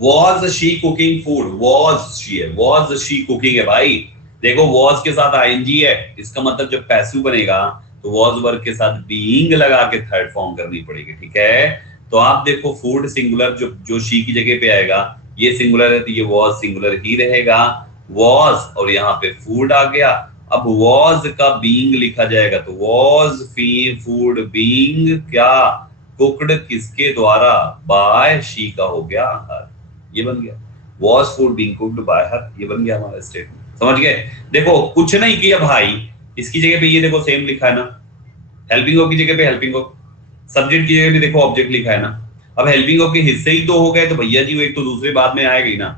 was she cooking food, was she cooking है भाई, देखो was के साथ ing है, इसका मतलब जब पैसिव बनेगा तो was वर्ब के साथ being लगा के थर्ड फॉर्म करनी पड़ेगी, ठीक है। तो आप देखो फूड सिंगुलर, जो she की जगह पे आएगा, ये सिंगुलर है तो ये was सिंगुलर ही रहेगा, was, और यहाँ पे फूड आ गया, अब was का being लिखा जाएगा, तो was food being क्या कुक्ड किसके द्वारा, बाय she का हो गया हर, ये बन गया, was food being cooked by her, ये बन गया हमारा स्टेटमेंट, समझ गए। देखो कुछ नहीं किया भाई, इसकी जगह पे ये देखो सेम लिखा है ना, हेल्पिंग ऑफ की जगह पे हेल्पिंग ऑफ, सब्जेक्ट की जगह पे देखो ऑब्जेक्ट लिखा है ना, अब हेल्पिंग ऑफ के हिस्से ही दो हो गए तो भैया जी वो एक तो दूसरे बाद में आएगा ही ना,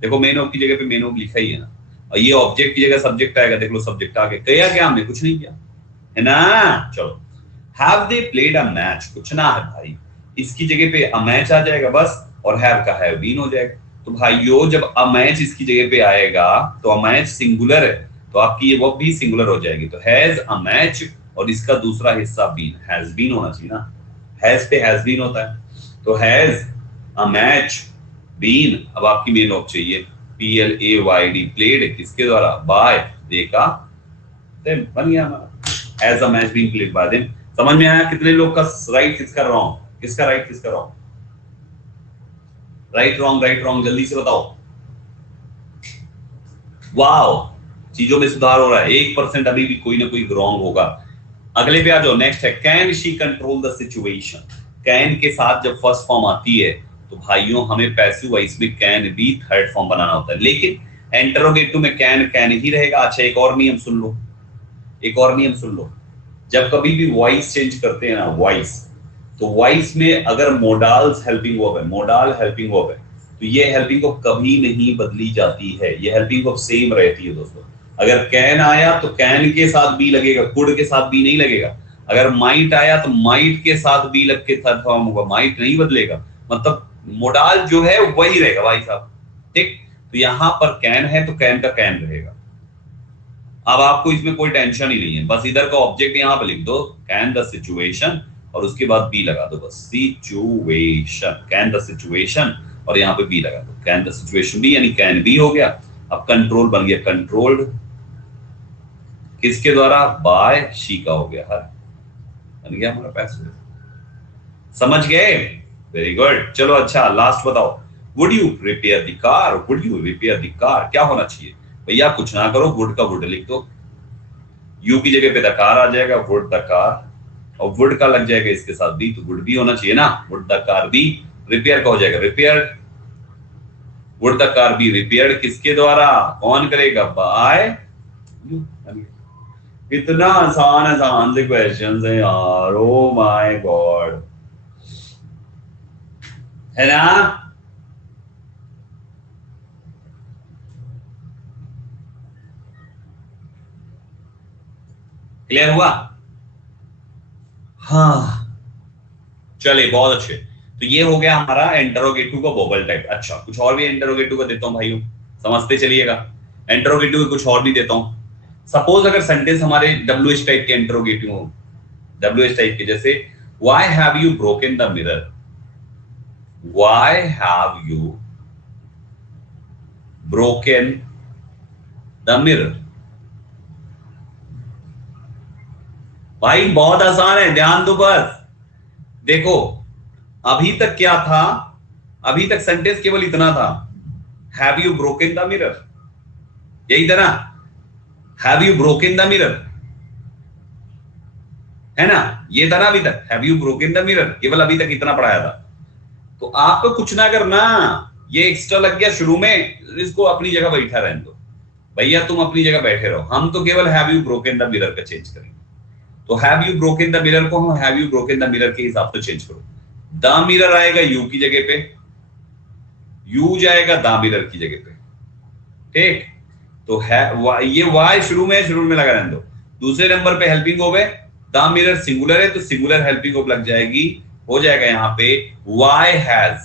देखो मेन ऑफ की जगह पे मेन ऑफ लिखा ही है ना, और ये ऑब्जेक्ट की जगह सब्जेक्ट आएगा, देख लो सब्जेक्ट आ गया, किया क्या हमने, कुछ नहीं किया है ना। चलो, have they played a match, कुछ ना है भाई, इसकी जगह पे अ मैच आ जाएगा बस, और हैव का हैव बीन हो जाएगा। तो भाइयों जब अ मैच इसकी जगह पे आएगा तो अ मैच सिंगुलर है, तो आपकी ये वर्ब भी सिंगुलर हो जाएगी, तो हैज अ मैच, और इसका दूसरा हिस्सा बीन, हैज बीन होना चाहिए ना, हैज पे हैज बीन होता है, तो हैज अ मैच बीन, अब आपकी मेन वर्ब चाहिए, PLAYD, प्लेड किसके द्वारा, बाय दे का, बन गया हमारा, has a match been played by them. समझ में आया कितने लोग का राइट किसका रॉन्ग, किसका राइट किसका रॉन्ग, राइट रॉन्ग जल्दी से बताओ। वाओ, चीजों में सुधार हो रहा है, 1% अभी भी कोई ना कोई रॉन्ग होगा। अगले पे आ जाओ, नेक्स्ट है can she control the situation, can के साथ जब फर्स्ट फॉर्म आती है तो भाइयों हमें पैसिव वॉइस में कैन भी थर्ड फॉर्म बनाना होता है, लेकिन इंटरोगेटिव में कैन ही रहेगा। अच्छा एक और नियम सुन लो, एक और नियम सुन लो, जब कभी भी वॉइस चेंज करते हैं ना, वॉइस, तो वॉइस में अगर मोडाल्स हेल्पिंग वर्ब है, मोडाल हेल्पिंग वर्ब है, तो ये हेल्पिंग वर्ब कभी नहीं बदली जाती है, ये हेल्पिंग वर्ब सेम रहती है दोस्तों। अगर कैन आया तो कैन के साथ बी लगेगा, कुड के साथ बी नहीं लगेगा। अगर माइट आया तो माइट के साथ बी लग के थर्ड फॉर्म होगा, माइट नहीं बदलेगा, मतलब मोडाल जो है वही रहेगा भाई साहब, ठीक। तो यहां पर कैन है तो कैन का कैन रहेगा। अब आपको इसमें कोई टेंशन ही नहीं है, बस इधर का ऑब्जेक्ट यहां पर लिख दो, कैन द सिचुएशन, और उसके बाद बी लगा दो, बस सिचुएशन, कैन द सिचुएशन, और यहाँ पे बी लगा दो, कैन द सिचुएशन बी, यानी कैन बी हो गया। अब कंट्रोल बन गया, कंट्रोल्ड किसके द्वारा, बाय शी का हो गया, हर बन गया हमारा पैसिव। समझ गए, वेरी गुड। चलो अच्छा लास्ट बताओ, would you repair the car, would you repair the car, क्या होना चाहिए भैया, कुछ ना करो, वुड का वुड लिख दो, यू की जगह पे द कार आ जाएगा, वुड द कार, और वुड का लग जाएगा इसके साथ भी, तो वुड भी होना चाहिए ना, would the car be, repair का हो जाएगा repaired, would the car be repaired किसके द्वारा, कौन करेगा, बाय यू। इतना आसान आसान से क्वेश्चन है यार, ओ माय गॉड, है ना। क्लियर हुआ? हाँ, चलिए बहुत अच्छे। तो ये हो गया हमारा इंटरोगेटिव का वोबल टाइप। अच्छा, कुछ और भी इंटरोगेटिव का देता हूं भाइयों, समझते चलिएगा। इंटरोगेटिव कुछ और भी देता हूं। सपोज अगर सेंटेंस हमारे WH टाइप के इंटरोगेटिव हो, WH टाइप के, जैसे why have you broken the mirror, why have you broken the mirror. भाई बहुत आसान है, ध्यान दो बस। देखो अभी तक क्या था, अभी तक सेंटेंस केवल इतना था, have you broken the mirror, यही था ना, have you broken the mirror, है ना, ये था ना अभी तक, have you broken the mirror, केवल अभी तक इतना पढ़ाया था। तो आपको कुछ ना करना, ये एक्स्ट्रा लग गया शुरू में, इसको अपनी जगह बैठा रहने दो भैया, तुम अपनी जगह बैठे रहो, हम तो केवल have you broken the mirror का चेंज करेंगे। तो have you broken the mirror को हम have you broken the mirror के हिसाब से चेंज करो। द मिरर आएगा यू की जगह पे, यू जाएगा द मिरर की जगह पे, ठीक। तो है ये वाई शुरू में लगा रहने दो। दूसरे नंबर पे हेल्पिंग वर्ब है, द मिरर सिंगुलर है तो सिंगुलर हेल्पिंग वर्ब लग जाएगी, हो जाएगा यहाँ पे वाई हैज,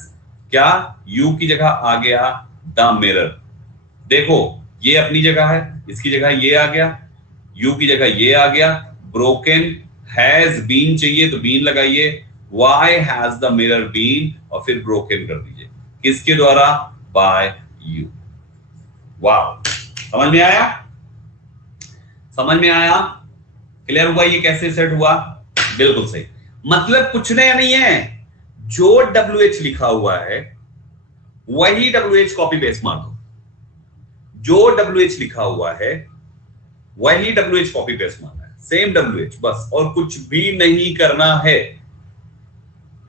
क्या यू की जगह आ गया द मिरर। देखो ये अपनी जगह है, इसकी जगह ये आ गया, यू की जगह ये आ गया, ब्रोकन, हैज बीन चाहिए तो बीन लगाइए, why has the mirror been और फिर ब्रोकन कर दीजिए, किसके द्वारा, बाय यू। वाह, समझ में आया, समझ में आया, क्लियर हुआ ये कैसे सेट हुआ, बिल्कुल सही। मतलब कुछ नया नहीं है, जो WH लिखा हुआ है वही WH कॉपी पेस्ट मार दो, जो WH लिखा हुआ है वही WH कॉपी पेस्ट मारना है, सेम WH बस, और कुछ भी नहीं करना है।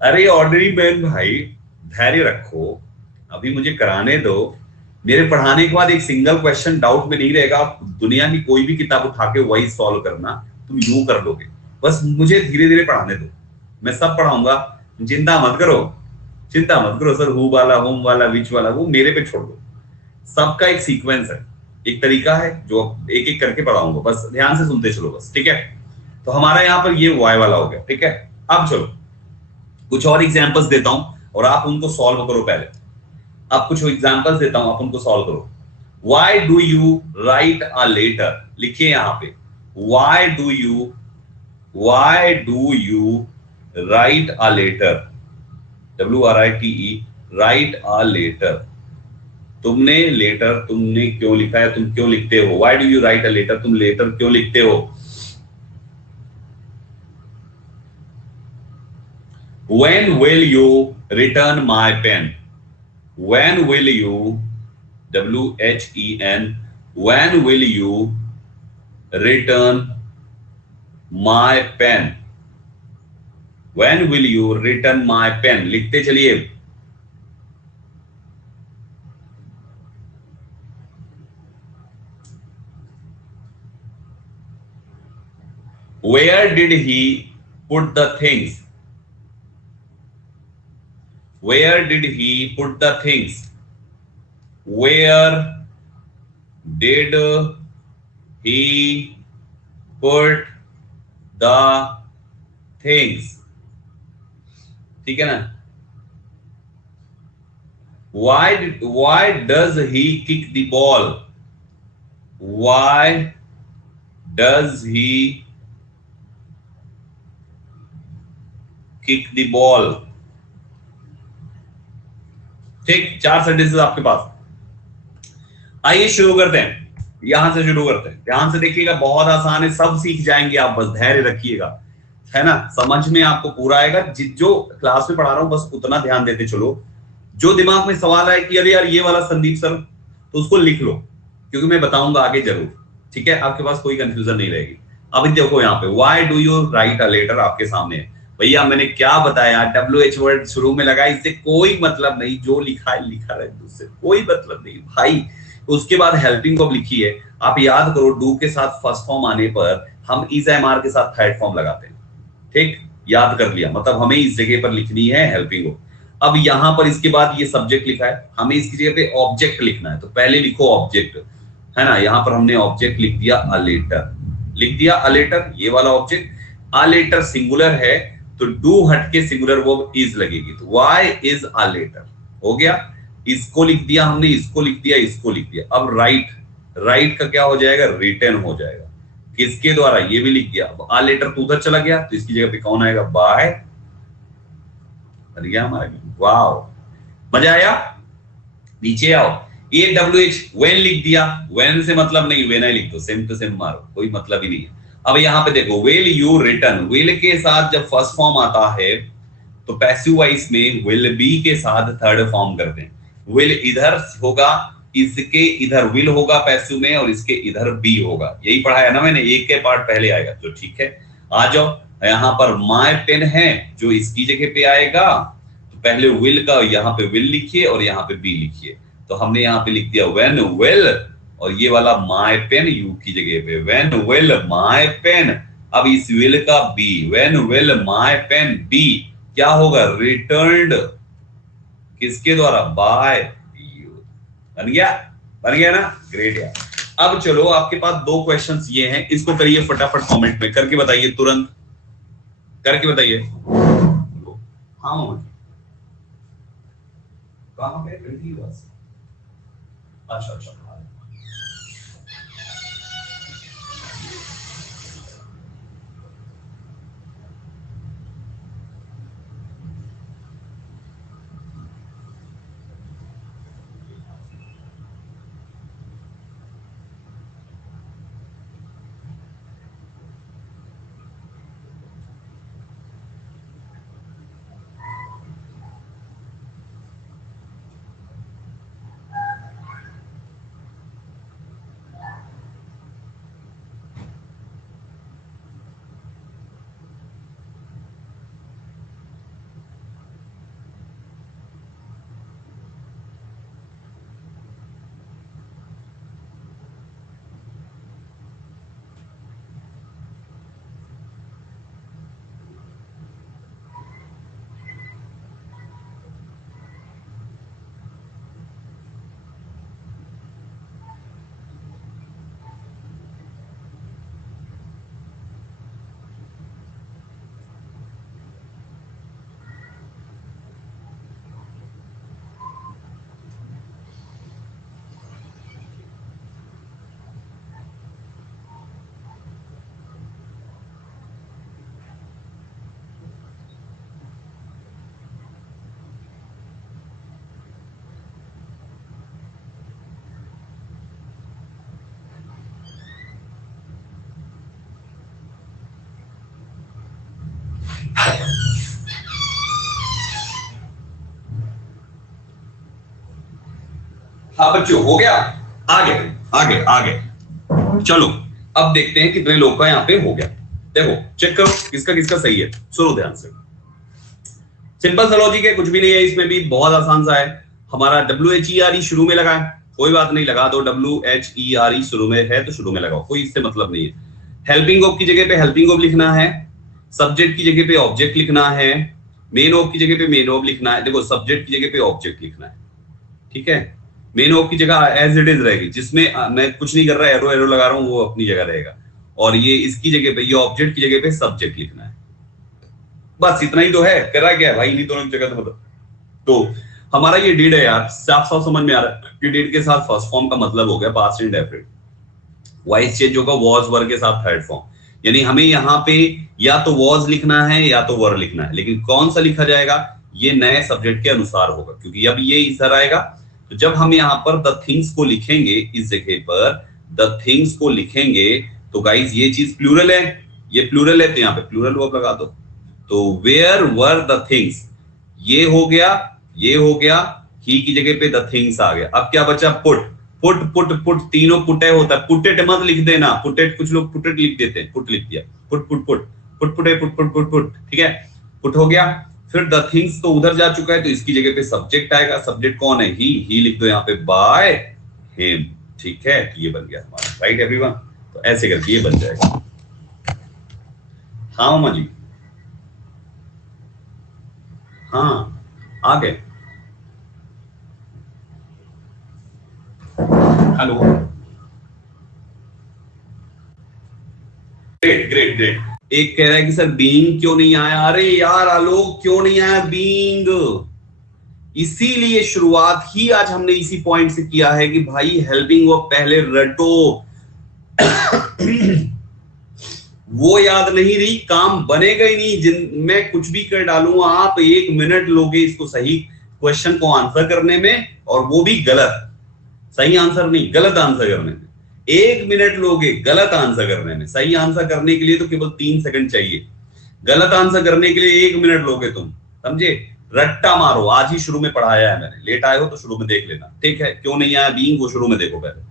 अरे ऑर्डिनरी मैन भाई धैर्य रखो, अभी मुझे कराने दो, मेरे पढ़ाने के बाद एक सिंगल क्वेश्चन डाउट में नहीं रहेगा, दुनिया की कोई भी किताब उठा के वही सॉल्व करना, तुम यूं कर लोगे, बस मुझे धीरे धीरे पढ़ाने दो, मैं सब पढ़ाऊंगा, चिंता मत करो, चिंता मत करो सर, हु वाला, होम वाला, विच वाला वो मेरे पे छोड़ दो, सबका एक सीक्वेंस है, एक तरीका है जो एक एक करके पढ़ाऊंगा, बस ध्यान से सुनते चलो बस, ठीक है। तो हमारा यहाँ पर ये वाई वाला हो गया, ठीक है। अब चलो कुछ और एग्जांपल्स देता हूं और आप उनको सॉल्व करो पहले, अब कुछ एग्जांपल्स देता हूं, आप उनको सॉल्व करो। Why do you write a letter? लिखिए यहां पे, Why do you write a letter? WRITE, write a letter. तुमने लेटर, तुमने क्यों लिखा है, तुम क्यों लिखते हो, Why do you write a letter? तुम लेटर क्यों लिखते हो। When will you return my pen? When will you, WHEN, when will you return my pen? When will you return my pen? लिखते चलिए। Where did he put the things? Where did he put the things? Where did he put the things? ठीक है ना। Why does he kick the ball? Why does he kick the ball? ठीक, 4 सेंटेंसेस आपके पास। आइए शुरू करते हैं, यहां से शुरू करते हैं, ध्यान से देखिएगा, बहुत आसान है, सब सीख जाएंगे आप, बस धैर्य रखिएगा, है ना, समझ में आपको पूरा आएगा, जो क्लास में पढ़ा रहा हूं बस उतना ध्यान देते चलो। जो दिमाग में सवाल आए कि अरे यार ये वाला संदीप सर, तो उसको लिख लो, क्योंकि मैं बताऊंगा आगे जरूर, ठीक है, आपके पास कोई कंफ्यूजन नहीं रहेगी। अभी देखो यहाँ पे, why do you write a letter आपके सामने है, भैया मैंने क्या बताया, WH वर्ड शुरू में लगा, इससे कोई मतलब नहीं, जो लिखा है लिखा रहे, उससे कोई मतलब नहीं भाई। उसके बाद हेल्पिंग वर्ब लिखी है, आप याद करो डू के साथ फर्स्ट फॉर्म आने पर हम इज एम आर के साथ थर्ड फॉर्म लगाते हैं। ठीक, याद कर लिया, मतलब हमें इस जगह पर लिखनी है हेल्पिंग वर्ब। अब यहां पर इसके बाद ये सब्जेक्ट लिखा है, हमें इसकी जगह पे ऑब्जेक्ट लिखना है, तो पहले लिखो ऑब्जेक्ट, है ना। यहां पर हमने ऑब्जेक्ट लिख दिया अ लेटर, लिख दिया अ लेटर, ये वाला ऑब्जेक्ट। अ लेटर सिंगुलर है तो डू हट के सिंगुलर वर्ब इज लगेगी, तो व्हाई इज अ लेटर, हो गया। इसको लिख दिया हमने, इसको लिख दिया, इसको लिख दिया। अब राइट, राइट का क्या हो जाएगा, रिटर्न हो जाएगा, किसके द्वारा, ये भी लिख दिया। अब आ लेटर तो उधर चला गया, तो इसकी जगह पे कौन आएगा, बाय, बन गया हमारा। वाओ, मजा आया। नीचे आओ, ए डब्ल्यू एच वेन लिख दिया, वेन से मतलब नहीं, वेन आई लिख दो, सेम टू सेम मारो, कोई मतलब ही नहीं है। अब यहाँ पे देखो, विल यू रिटर्न, विल के साथ जब फर्स्ट फॉर्म आता है तो पैसिव वॉइस में विल बी के साथ थर्ड फॉर्म करते हैं। विल इधर होगा, इसके इधर विल होगा पैसिव में, और इसके इधर बी होगा, यही पढ़ाया ना मैंने, एक के पार्ट पहले आएगा, तो ठीक है। आ जाओ, यहाँ पर माय पेन है जो इसकी जगह पे आएगा, तो पहले विल का यहाँ पे विल लिखिए और यहाँ पे बी लिखिए। तो हमने यहाँ पे लिख दिया व्हेन विल, और ये वाला माय पेन यू की जगह पे, व्हेन विल माय पेन। अब इस विल का be, when will my pen be, क्या होगा, रिटर्न्ड, किसके द्वारा, बाय यू। बन गया, बन गया ना, ग्रेट यार। अब चलो, आपके पास दो क्वेश्चंस ये हैं, इसको करिए फटाफट कमेंट में करके बताइए, तुरंत करके बताइए। हाँ, कहां पे बैठी है बस, अच्छा अच्छा। हाँ बच्चों, हो गया, आगे आगे आगे चलो। अब देखते हैं कितने लोग का यहाँ पे हो गया। देखो, चेक करो किसका किसका सही है, सुनो ध्यान से। सिंपल सा लॉजिक है, कुछ भी नहीं है इसमें भी, बहुत आसान सा है। हमारा WHERE शुरू में लगा है, कोई बात नहीं, लगा दो। WHERE शुरू में है तो शुरू में लगाओ, कोई इससे मतलब नहीं है। हेल्पिंग वर्ब की जगह पे हेल्पिंग वर्ब लिखना है, सब्जेक्ट की जगह पे ऑब्जेक्ट लिखना है, मेन वर्ब की जगह पे मेन वर्ब लिखना है। देखो, सब्जेक्ट की जगह पे ऑब्जेक्ट लिखना है, ठीक है। मेन वर्ब की जगह एज इट इज रहेगी, जिसमें मैं कुछ नहीं कर रहा, एरो एरो लगा रहा हूं, वो अपनी जगह रहेगा। और ये इसकी जगह पे, ये ऑब्जेक्ट की जगह पे सब्जेक्ट लिखना है। बस इतना ही तो है, करा क्या है भाई, इन्हीं दोनों की जगह तो मतलब। तो हमारा ये डिड है यार, साफ साफ समझ में आ रहा है कि डिड के साथ फर्स्ट फॉर्म का मतलब हो गया पास्ट इंडेफिनिट, वॉइस चेंज होगा वॉज वर के साथ थर्ड फॉर्म। यानी हमें यहाँ पे या तो वॉज लिखना है या तो वर लिखना है, लेकिन कौन सा लिखा जाएगा ये नए सब्जेक्ट के अनुसार होगा, क्योंकि अब ये इधर आएगा। तो जब हम यहाँ पर द थिंग्स को लिखेंगे, इस जगह पर द थिंग्स को लिखेंगे, तो गाइज ये चीज प्लूरल है, ये प्लूरल है, तो यहाँ पे प्लूरल वर्ब लगा दो। तो वेयर वर द थिंग्स, ये हो गया, ये हो गया, ही की जगह पे द थिंग्स आ गया। अब क्या बचा, पुट पुट पुट पुट, तीनों पुटे होता है, पुटेट मत लिख देना, पुटेट कुछ लोग पुटेट लिख देते हैं, पुट लिख दिया, पुट पुट पुट पुट पुटे पुट पुट पुट पुट, ठीक है, पुट हो गया। फिर द थिंग्स तो उधर जा चुका है, तो इसकी जगह पे सब्जेक्ट आएगा, सब्जेक्ट कौन है, ही लिख दो यहाँ पे बाय हिम, ठीक है। तो ये बन गया हमारा, राइट एवरीवन। तो ऐसे करके ये बन जाएगा। हाँ मामा जी, हाँ आ गए। Hello, great great great. एक कह रहा है कि सर बीइंग क्यों नहीं आया। अरे यार आलोक, क्यों नहीं आया बीइंग? इसीलिए शुरुआत ही आज हमने इसी पॉइंट से किया है कि भाई हेल्पिंग वर्ब पहले रटो। वो याद नहीं रही, काम बनेगा ही नहीं। जिन मैं कुछ भी कर डालूंगा, आप 1 मिनट लोगे इसको सही क्वेश्चन को आंसर करने में, और वो भी गलत। सही आंसर नहीं, गलत आंसर करने में 1 मिनट लोगे, गलत आंसर करने में। सही आंसर करने के लिए तो केवल 3 सेकंड चाहिए, गलत आंसर करने के लिए 1 मिनट लोगे तुम। समझे? रट्टा मारो। आज ही शुरू में पढ़ाया है मैंने, लेट आए हो तो शुरू में देख लेना, ठीक है? क्यों नहीं आया बीइंग, वो शुरू में देखो पहले।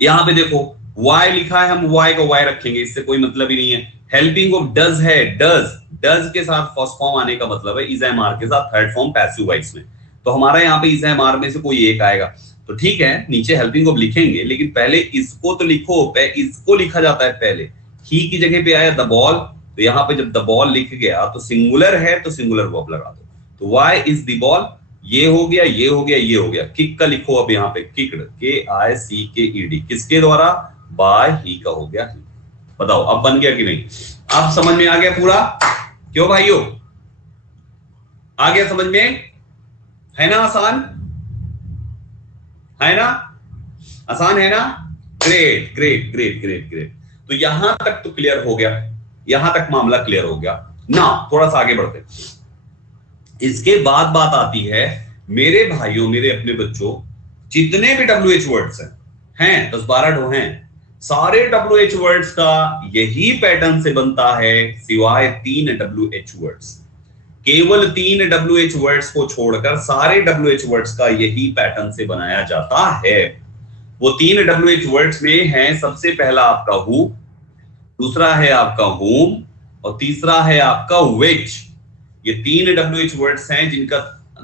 यहां पे देखो वाई लिखा है, हम वाई को वाई रखेंगे, इससे कोई मतलब ही नहीं है। हेल्पिंग ऑफ डज है, डज डज के साथ फर्स्ट फॉर्म आने का मतलब है इज एम आर के साथ थर्ड फॉर्म पैसिव वॉइस में। तो हमारा यहाँ पे इज एम आर में से कोई एक आएगा, तो ठीक है नीचे हेल्पिंग ऑफ लिखेंगे, लेकिन पहले इसको तो लिखो। इसको लिखा जाता है पहले। ही की जगह पे आया द बॉल, तो यहाँ पे जब द बॉल लिख गया तो सिंगुलर है तो सिंगुलर वर्ब लगा दो। तो वाई इज द बॉल, ये हो गया, ये हो गया, ये हो गया। किक का लिखो अब यहाँ पे, किक्ड, KICKED, किसके द्वारा? बाय ही का हो गया। बताओ अब बन गया कि नहीं? अब समझ में आ गया पूरा? क्यों भाइयों, आ गया समझ में? है ना आसान? है ना आसान? है ना? Great great great great great. तो यहां तक तो क्लियर हो गया, यहां तक मामला क्लियर हो गया ना। थोड़ा सा आगे बढ़ते, इसके बाद बात आती है मेरे भाइयों, मेरे अपने बच्चों, जितने भी WH वर्ड्स हैं 10-12 ढो हैं, सारे WH वर्ड्स का यही पैटर्न से बनता है, सिवाय 3 WH वर्ड्स। केवल 3 WH वर्ड्स को छोड़कर सारे WH वर्ड्स का यही पैटर्न से बनाया जाता है। वो 3 WH वर्ड्स में है, सबसे पहला आपका हु, दूसरा है आपका होम, और तीसरा है आपका विच। ये 3 WH वर्ड्स हैं जिनका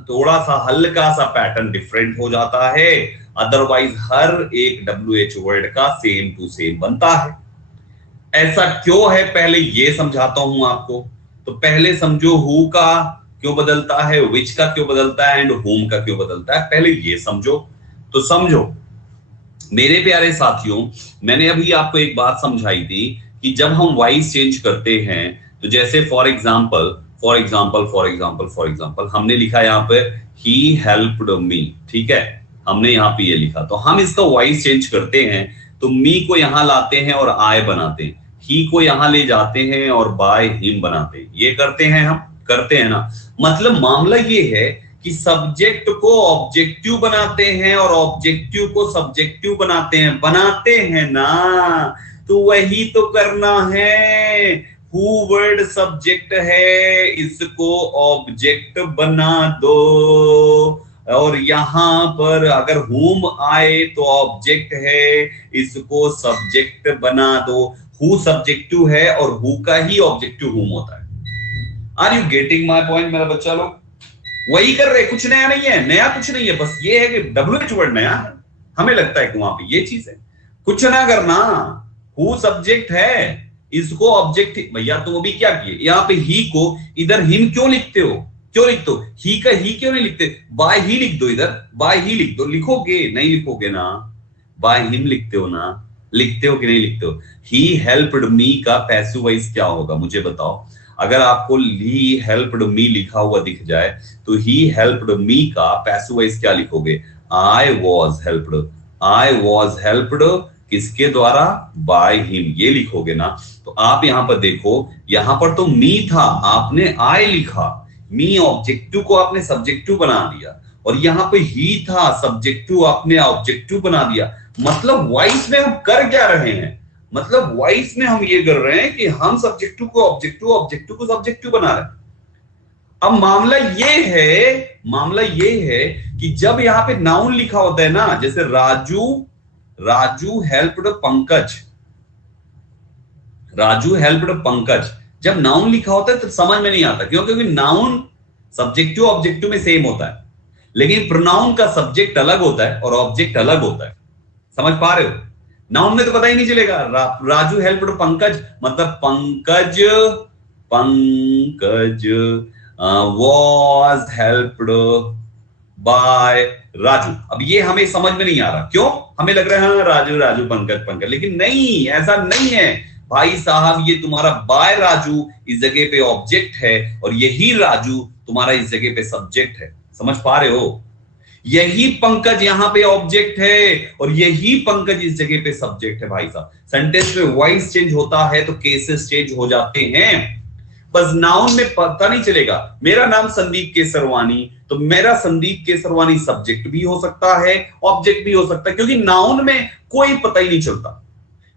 थोड़ा सा हल्का सा पैटर्न डिफरेंट हो जाता है, अदरवाइज हर एक WH वर्ड का सेम टू सेम बनता है। ऐसा क्यों है पहले ये समझाता हूं आपको। तो पहले समझो हु का क्यों बदलता है, विच का क्यों बदलता है, एंड होम का क्यों बदलता है, पहले ये समझो। तो समझो मेरे प्यारे साथियों, मैंने अभी आपको एक बात समझाई थी कि जब हम वॉइस चेंज करते हैं, तो जैसे फॉर एग्जाम्पल हमने लिखा यहाँ पे ही हेल्प्ड मी, ठीक है, हमने यहाँ पे ये लिखा, तो हम इसका वॉइस चेंज करते हैं, तो मी को यहाँ लाते हैं और आई बनाते हैं, ही को यहाँ ले जाते हैं और बाय हिम बनाते हैं। ये करते हैं, हम करते हैं ना। मतलब मामला ये है कि सब्जेक्ट को ऑब्जेक्टिव बनाते हैं और ऑब्जेक्टिव को सब्जेक्टिव बनाते हैं ना। तो वही तो करना है। हु वर्ड सब्जेक्ट है, इसको ऑब्जेक्ट बना दो, और यहां पर अगर हुम आए तो ऑब्जेक्ट है, इसको सब्जेक्ट बना दो। हु सब्जेक्टिव है और हु का ही ऑब्जेक्टिव हुम होता है। Are you getting my point मेरा बच्चा लोग? वही कर रहे, कुछ नया नहीं है, नया कुछ नहीं है, बस ये है कि WH वर्ड नया है। हमें लगता है कि वहां पे ये चीज है, कुछ ना करना। हु सब्जेक्ट है, इसको ऑब्जेक्ट, भैया तुम अभी क्या किए, यहाँ पे ही को इधर हिम क्यों लिखते हो, क्यों लिखते हो? ही का ही क्यों नहीं लिखते? बाय ही लिख दो, इधर बाय ही लिख दो। लिखोगे नहीं? लिखोगे ना, बाय हिम लिखते हो ना, लिखते हो कि नहीं लिखते हो? ही हेल्प्ड मी का पैसिव वॉइस क्या होगा मुझे बताओ। अगर आपको ही हेल्प्ड मी लिखा हुआ दिख जाए तो ही हेल्प्ड मी का पैसिव वॉइस क्या लिखोगे? I was helped. I was helped किसके द्वारा? बाय हिम, ये लिखोगे ना। तो आप यहां पर देखो, यहां पर तो मी था, आपने आई लिखा, मी ऑब्जेक्टिव को आपने सब्जेक्टिव बना दिया, और यहां पे ही था, सब्जेक्टिव आपने ऑब्जेक्टिव बना दिया। मतलब वॉइस में हम कर क्या रहे हैं? मतलब वॉइस में हम ये कर रहे हैं कि हम सब्जेक्टिव को ऑब्जेक्टिव, ऑब्जेक्टिव को सब्जेक्टिव बना रहे हैं। अब मामला ये है कि जब यहां पे नाउन लिखा होता है ना, जैसे राजू हेल्प्ड पंकज, राजू हेल्प्ड पंकज, जब नाउन लिखा होता है तो समझ में नहीं आता, क्योंकि नाउन सब्जेक्टिव ऑब्जेक्टिव में सेम होता है, लेकिन प्रोनाउन का सब्जेक्ट अलग होता है और ऑब्जेक्ट अलग होता है। समझ पा रहे हो? नाउन में तो पता ही नहीं चलेगा। राजू हेल्प्ड पंकज, मतलब Pankaj was helped by Raju. अब ये हमें समझ में नहीं आ रहा, क्यों? हमें लग रहा है हाँ, राजू राजू पंकज, लेकिन नहीं, ऐसा नहीं है भाई साहब। ये तुम्हारा बाय राजू इस जगह पे ऑब्जेक्ट है और यही राजू तुम्हारा इस जगह पे सब्जेक्ट है। समझ पा रहे हो? यही पंकज यहां पे ऑब्जेक्ट है और यही पंकज इस जगह पे सब्जेक्ट है भाई साहब। सेंटेंस में वॉइस चेंज होता है तो केसेस चेंज हो जाते हैं। बस नाउन में पता नहीं चलेगा। मेरा नाम संदीप केसरवानी, तो मेरा संदीप केसरवानी सब्जेक्ट भी हो सकता है, ऑब्जेक्ट भी हो सकता है, क्योंकि नाउन में कोई पता ही नहीं चलता।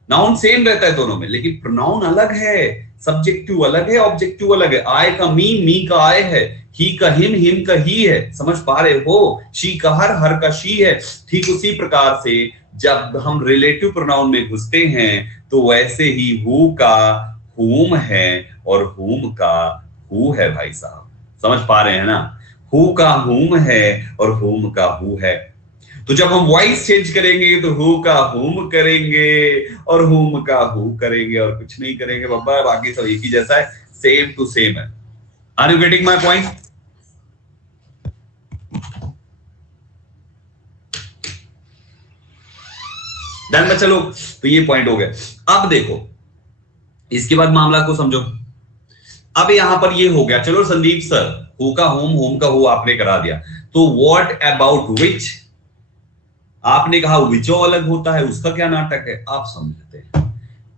नाउन सेम रहता है दोनों में, लेकिन प्रोनाउन अलग है, सब्जेक्टिव अलग है, ऑब्जेक्टिव अलग है। आय का मी का आय है, ही का हिम का ही है। समझ पा रहे हो? शी का हर का शी है। ठीक उसी प्रकार से जब हम रिलेटिव प्रोनाउन में घुसते हैं तो वैसे ही हु का हुम है और हुम का हु है भाई साहब। समझ पा रहे हैं ना? हु का हुम है और हुम का हु है। तो जब हम वॉइस चेंज करेंगे तो हु का हुम करेंगे और हुम का हु करेंगे और कुछ नहीं करेंगे बाबा, बाकी सब एक ही जैसा है, सेम टू सेम है। Are you getting my point? Done में चलो, तो ये पॉइंट हो गया। अब देखो इसके बाद मामला को समझो। अब यहां पर ये हो गया, चलो संदीप सर हु का होम का हु आपने करा दिया, तो व्हाट अबाउट विच? आपने कहा विचो अलग होता है, उसका क्या नाटक है? आप समझते हैं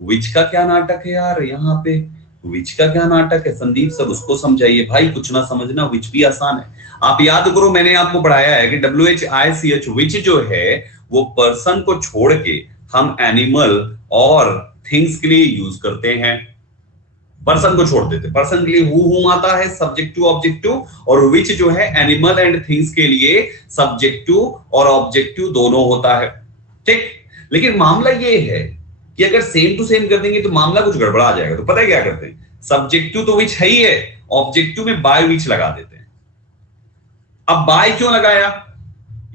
विच का क्या नाटक है यार, यहाँ पे विच का क्या नाटक है? संदीप सर उसको समझाइए भाई, कुछ ना समझना, विच भी आसान है। आप याद करो मैंने आपको पढ़ाया है कि WHICH विच जो है वो पर्सन को छोड़ के हम एनिमल और थिंग्स के लिए यूज करते हैं। पर्सन को छोड़ देते, पर्सन के लिए हुम आता है सब्जेक्टिव ऑब्जेक्टिव, और विच जो है एनिमल एंड थिंग्स के लिए सब्जेक्टिव और ऑब्जेक्टिव दोनों होता है। ठीक, लेकिन मामला ये है कि अगर सेम टू सेम कर देंगे तो मामला कुछ गड़बड़ा आ जाएगा। तो पता है क्या करते हैं, सब्जेक्टिव तो विच है ही है, ऑब्जेक्टिव में बाय विच लगा देते हैं। अब बाय क्यों लगाया?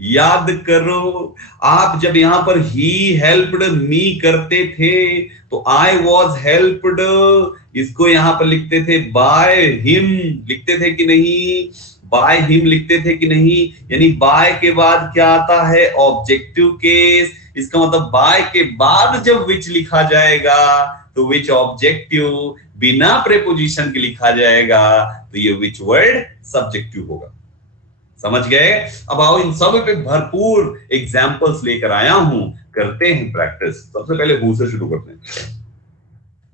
याद करो, आप जब यहां पर ही हेल्प्ड मी करते थे तो आई वॉज हेल्प्ड, इसको यहां पर लिखते थे बाय हिम, लिखते थे कि नहीं? बाय हिम लिखते थे कि नहीं? यानी बाय के बाद क्या आता है? Objective case. इसका मतलब बाय के बाद जब विच लिखा जाएगा तो विच ऑब्जेक्टिव, बिना प्रेपोजिशन के लिखा जाएगा तो ये विच वर्ड सब्जेक्टिव होगा। समझ गए? अब आओ इन सब पे भरपूर एग्जांपल्स लेकर आया हूं, करते हैं प्रैक्टिस। सबसे पहले हु से शुरू करते हैं।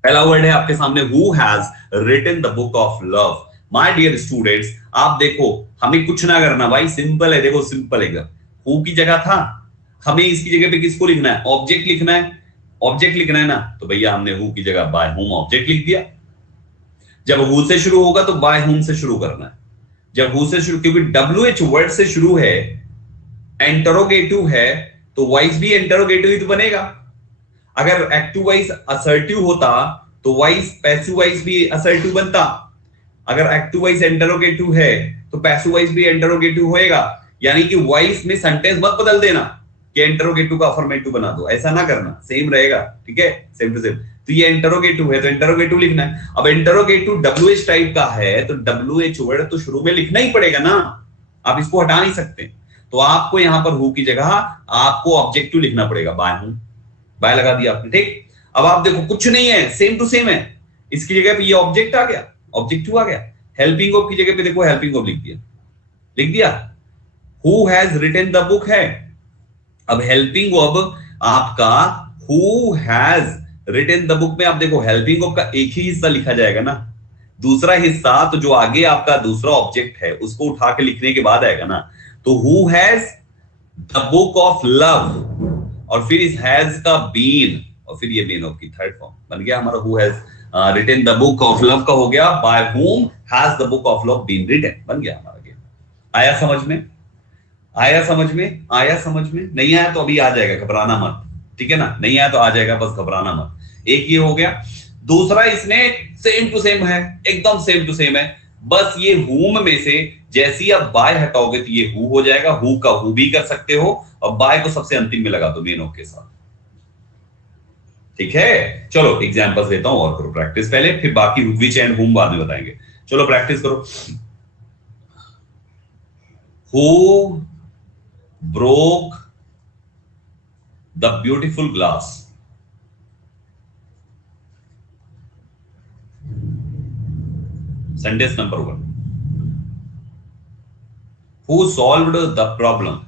पहला वर्ड है आपके सामने, who has written the book of love. My dear students, आप देखो हमें कुछ ना करना भाई, सिंपल है। देखो सिंपल एकदम, हु की जगह था, हमें इसकी जगह पे किसको लिखना है? ऑब्जेक्ट लिखना है। ऑब्जेक्ट लिखना है ना, तो भैया हमने हु की जगह बाय हुम ऑब्जेक्ट लिख दिया। जब हु से शुरू होगा तो बाय हुम से शुरू करना है। जब हु से शुरू, क्योंकि WH वर्ड से शुरू है, इंटरोगेटिव है, तो वॉइस भी इंटरोगेटिव ही तो बनेगा। अगर एक्टिव वॉइस असर्टिव होता तो वॉइस पैसिव वॉइस भी असर्टिव बनता। अगर एक्टिव वॉइस इंटरोगेटिव है तो पैसिव वॉइस भी इंटरोगेटिव होएगा। यानी कि वॉइस में सेंटेंस मत बदल देना कि इंटरोगेटिव का अफर्मेटिव बना दो, ऐसा ना करना, सेम रहेगा। ठीक है, सेम टू सेम। तो ये इंटरोगेटिव है तो इंटरोगेटिव लिखना है। अब इंटरोगेटिव WH टाइप का है तो WH वर्ड तो शुरू में लिखना ही पड़ेगा ना, आप इसको हटा नहीं सकते। तो आपको यहां पर हु की जगह आपको ऑब्जेक्टिव लिखना पड़ेगा, बाय हूं, बाय लगा दिया आपने। ठीक, अब आप देखो कुछ नहीं है, सेम टू सेम है। इसकी जगह पे ये ऑब्जेक्ट आ गया, ऑब्जेक्टिव आ गया। हेल्पिंग ऑफ की जगह पे देखो हेल्पिंग ऑफ लिख दिया, लिख दिया। Who has written the book है। अब हेल्पिंग ऑफ आपका who has written the book में आप देखो हेल्पिंग ऑफ का एक ही हिस्सा लिखा जाएगा ना, दूसरा हिस्सा तो जो आगे आपका दूसरा ऑब्जेक्ट है उसको उठा के लिखने के बाद आएगा ना। तो who has the book of love, और फिर इस हैज का बीन, और फिर ये बीन ऑफ की थर्ड फॉर्म बन गया हमारा। Who has written the book of love का हो गया, by whom has the book of love been written, बन गया हमारा गेम। आया समझ में? आया समझ में? आया समझ में? नहीं आया तो अभी आ जाएगा, घबराना मत। ठीक है ना, नहीं आया तो आ जाएगा, बस घबराना मत। एक ये हो गया। दूसरा इसमें सेम टू सेम है, एकदम सेम टू सेम है। बस ये हुम में से जैसी आप बाय हटाओगे तो ये हु हो जाएगा। हु का हु भी कर सकते हो और बाय को सबसे अंतिम में लगा दो मेन ऑफ के साथ। ठीक है, चलो एग्जांपल्स देता हूं और करो प्रैक्टिस पहले, फिर बाकी विच एंड हुम बाद में बताएंगे। चलो प्रैक्टिस करो। Who broke the beautiful glass? Sentence number 1। Who solved the problem?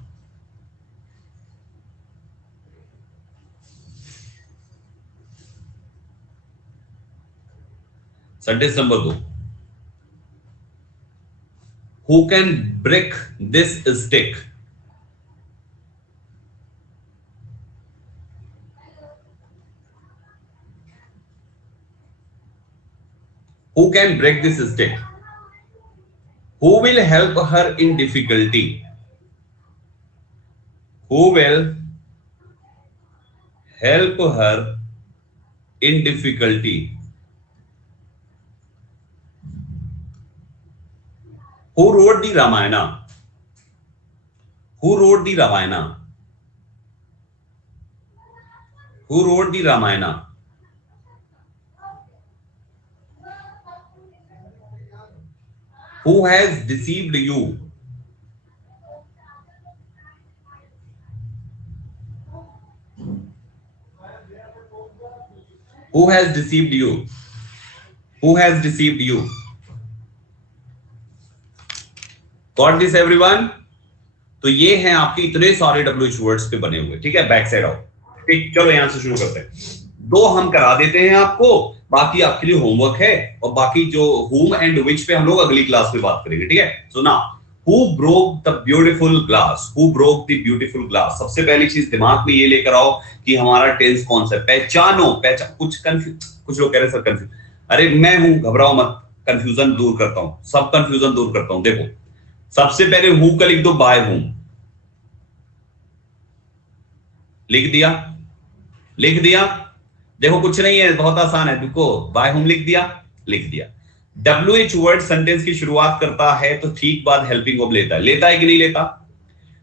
Sentence number 2। Who can break this stick? Who can break this stick? Who will help her in difficulty? Who will help her in difficulty? Who wrote the Ramayana? Who wrote the Ramayana? Who wrote the Ramayana? Who has deceived you? Who has deceived you? Who has deceived you? Got this everyone? तो ये हैं आपके इतने सारे WH वर्ड्स पे बने हुए, ठीक है, बैक साइड आओ। ठीक, चलो यहां से शुरू करते हैं। 2 हम करा देते हैं आपको, बाकी आपके लिए होमवर्क है, और बाकी जो whom एंड which पे हम लोग अगली क्लास में बात करेंगे, ठीक है। So now, who broke the beautiful glass? Who broke the beautiful glass? सबसे पहली चीज दिमाग में ये लेकर आओ कि हमारा टेंस कौन सा है। पहचानो, कुछ लोग कह रहे हैं सर कंफ्यूज, अरे मैं हूं, घबराओ मत, कंफ्यूजन दूर करता हूं, सब कंफ्यूजन दूर करता हूं। देखो, सबसे पहले हु का लिख दो बाय हुम, लिख दिया, लिख दिया। देखो कुछ नहीं है, बहुत आसान है, देखो बाय हुम लिख दिया, लिख दिया। WH वर्ड सेंटेंस की शुरुआत करता है तो ठीक बाद हेल्पिंग वर्ब लेता है, लेता है कि नहीं लेता?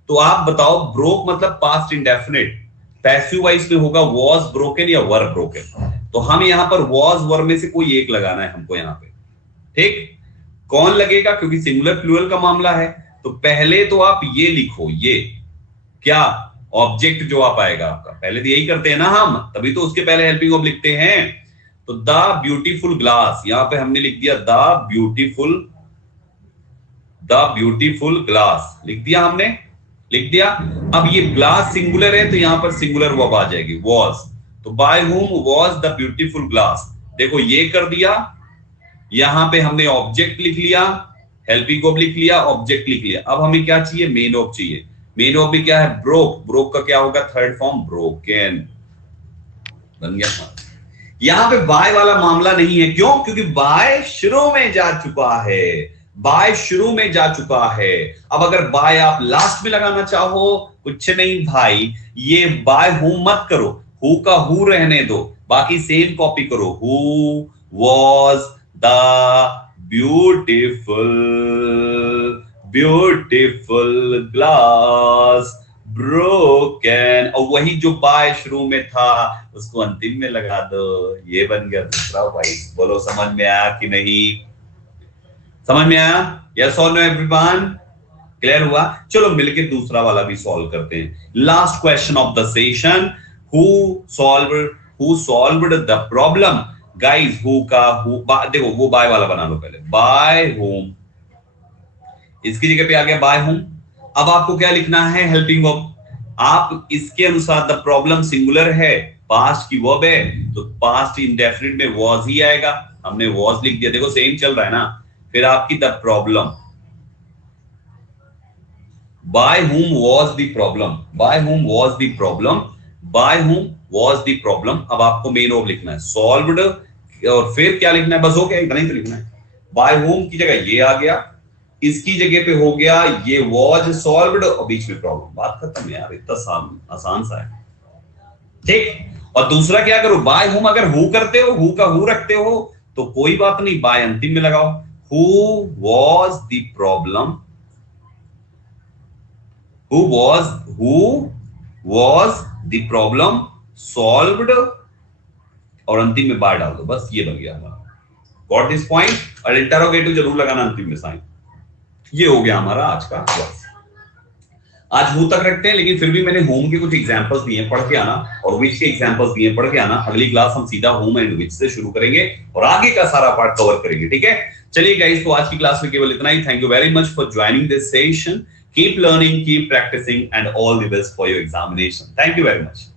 तो आप बताओ, ब्रोक मतलब पास्ट इंडेफिनिट, पैसिव वॉइस में होगा वॉज ब्रोकन या वर ब्रोकन। तो हम यहां पर वॉज वर में से कोई एक लगाना है हमको यहां पे, ठीक। कौन लगेगा? क्योंकि सिंगुलर प्लूरल का मामला है, तो पहले तो आप ये लिखो, ये क्या ऑब्जेक्ट जो आप आएगा आपका, पहले तो यही करते हैं ना हम, तभी तो उसके पहले हेल्पिंग वर्ब लिखते हैं। तो द ब्यूटीफुल ग्लास, यहां पे हमने लिख दिया द ब्यूटीफुल ग्लास, लिख दिया हमने, लिख दिया। अब ये ग्लास सिंगुलर है तो यहां पर सिंगुलर वर्ब आ जाएगी वॉज, तो by whom was the beautiful glass. देखो ये कर दिया, यहां पे हमने ऑब्जेक्ट लिख लिया, हेल्पिंग वर्ब लिख लिया, ऑब्जेक्ट लिख लिया। अब हमें क्या चाहिए? मेन वर्ब चाहिए। मेन वर्ब भी क्या है? ब्रोक, ब्रोक का क्या होगा? थर्ड फॉर्म ब्रोकन, बन गया। यहां पे बाय वाला मामला नहीं है, क्यों? क्योंकि बाय शुरू में जा चुका है, बाय शुरू में जा चुका है। अब अगर बाय आप लास्ट में लगाना चाहो, कुछ नहीं भाई, ये बाय हु मत करो, हु का हु रहने दो, बाकी सेम कॉपी करो। Who was the beautiful glass broken, और वही जो बाय शुरू में था उसको अंतिम में लगा दो, ये बन गया दूसरा भाई। बोलो समझ में आया कि नहीं? समझ में आया? यस और नो एवरीवन? क्लियर हुआ? चलो मिलके दूसरा वाला भी सॉल्व करते हैं। Last question of the session, who solved the problem? Guys who का हु, देखो वो बाय वाला बना लो पहले, बाय होम, इसकी जगह पे आ गया बाय होम। अब आपको क्या लिखना है? Helping verb. आप इसके अनुसार द प्रॉब्लम सिंगुलर है, पास्ट की वर्ब है, तो पास्ट इंडेफिनिट में वॉज ही आएगा, हमने वॉज लिख दिया। देखो सेम चल रहा है ना। फिर आपकी the problem, by whom was the problem, by whom was the problem, by whom was the problem. अब आपको मेन वर्ब लिखना है, सॉल्व्ड, और फिर क्या लिखना है? बस हो गया, इतना ही तो लिखना है। बाय हुम की जगह ये आ गया, इसकी जगह पे हो गया ये वॉज सॉल्व्ड, और बीच में प्रॉब्लम, बात खत्म है यार, इतना आसान सा है, ठीक। और दूसरा क्या करो? बाय हुम अगर हु करते हो, हु का हु रखते हो तो कोई बात नहीं, बाय अंतिम में लगाओ। Who was the problem, who was the problem solved और अंतिम में बार डाल दो, बस ये बन गया हमारा। Got this point? और इंटरोगेटिव जरूर लगाना अंतिम में साइन। ये हो गया हमारा आज का क्लास। आज हूं तक रखते हैं, लेकिन फिर भी मैंने होम के कुछ एग्जांपल्स दिए, पढ़ के आना, और विच के एग्जांपल्स दिए, पढ़ के आना। अगली क्लास हम सीधा होम एंड विच से शुरू करेंगे और आगे का सारा पार्ट कवर करेंगे, ठीक है? चलिए गाइस, तो आज की क्लास में केवल इतना ही। Thank you very much for joining this session. Keep learning, keep practising, and all the best for your examination. Thank you very much.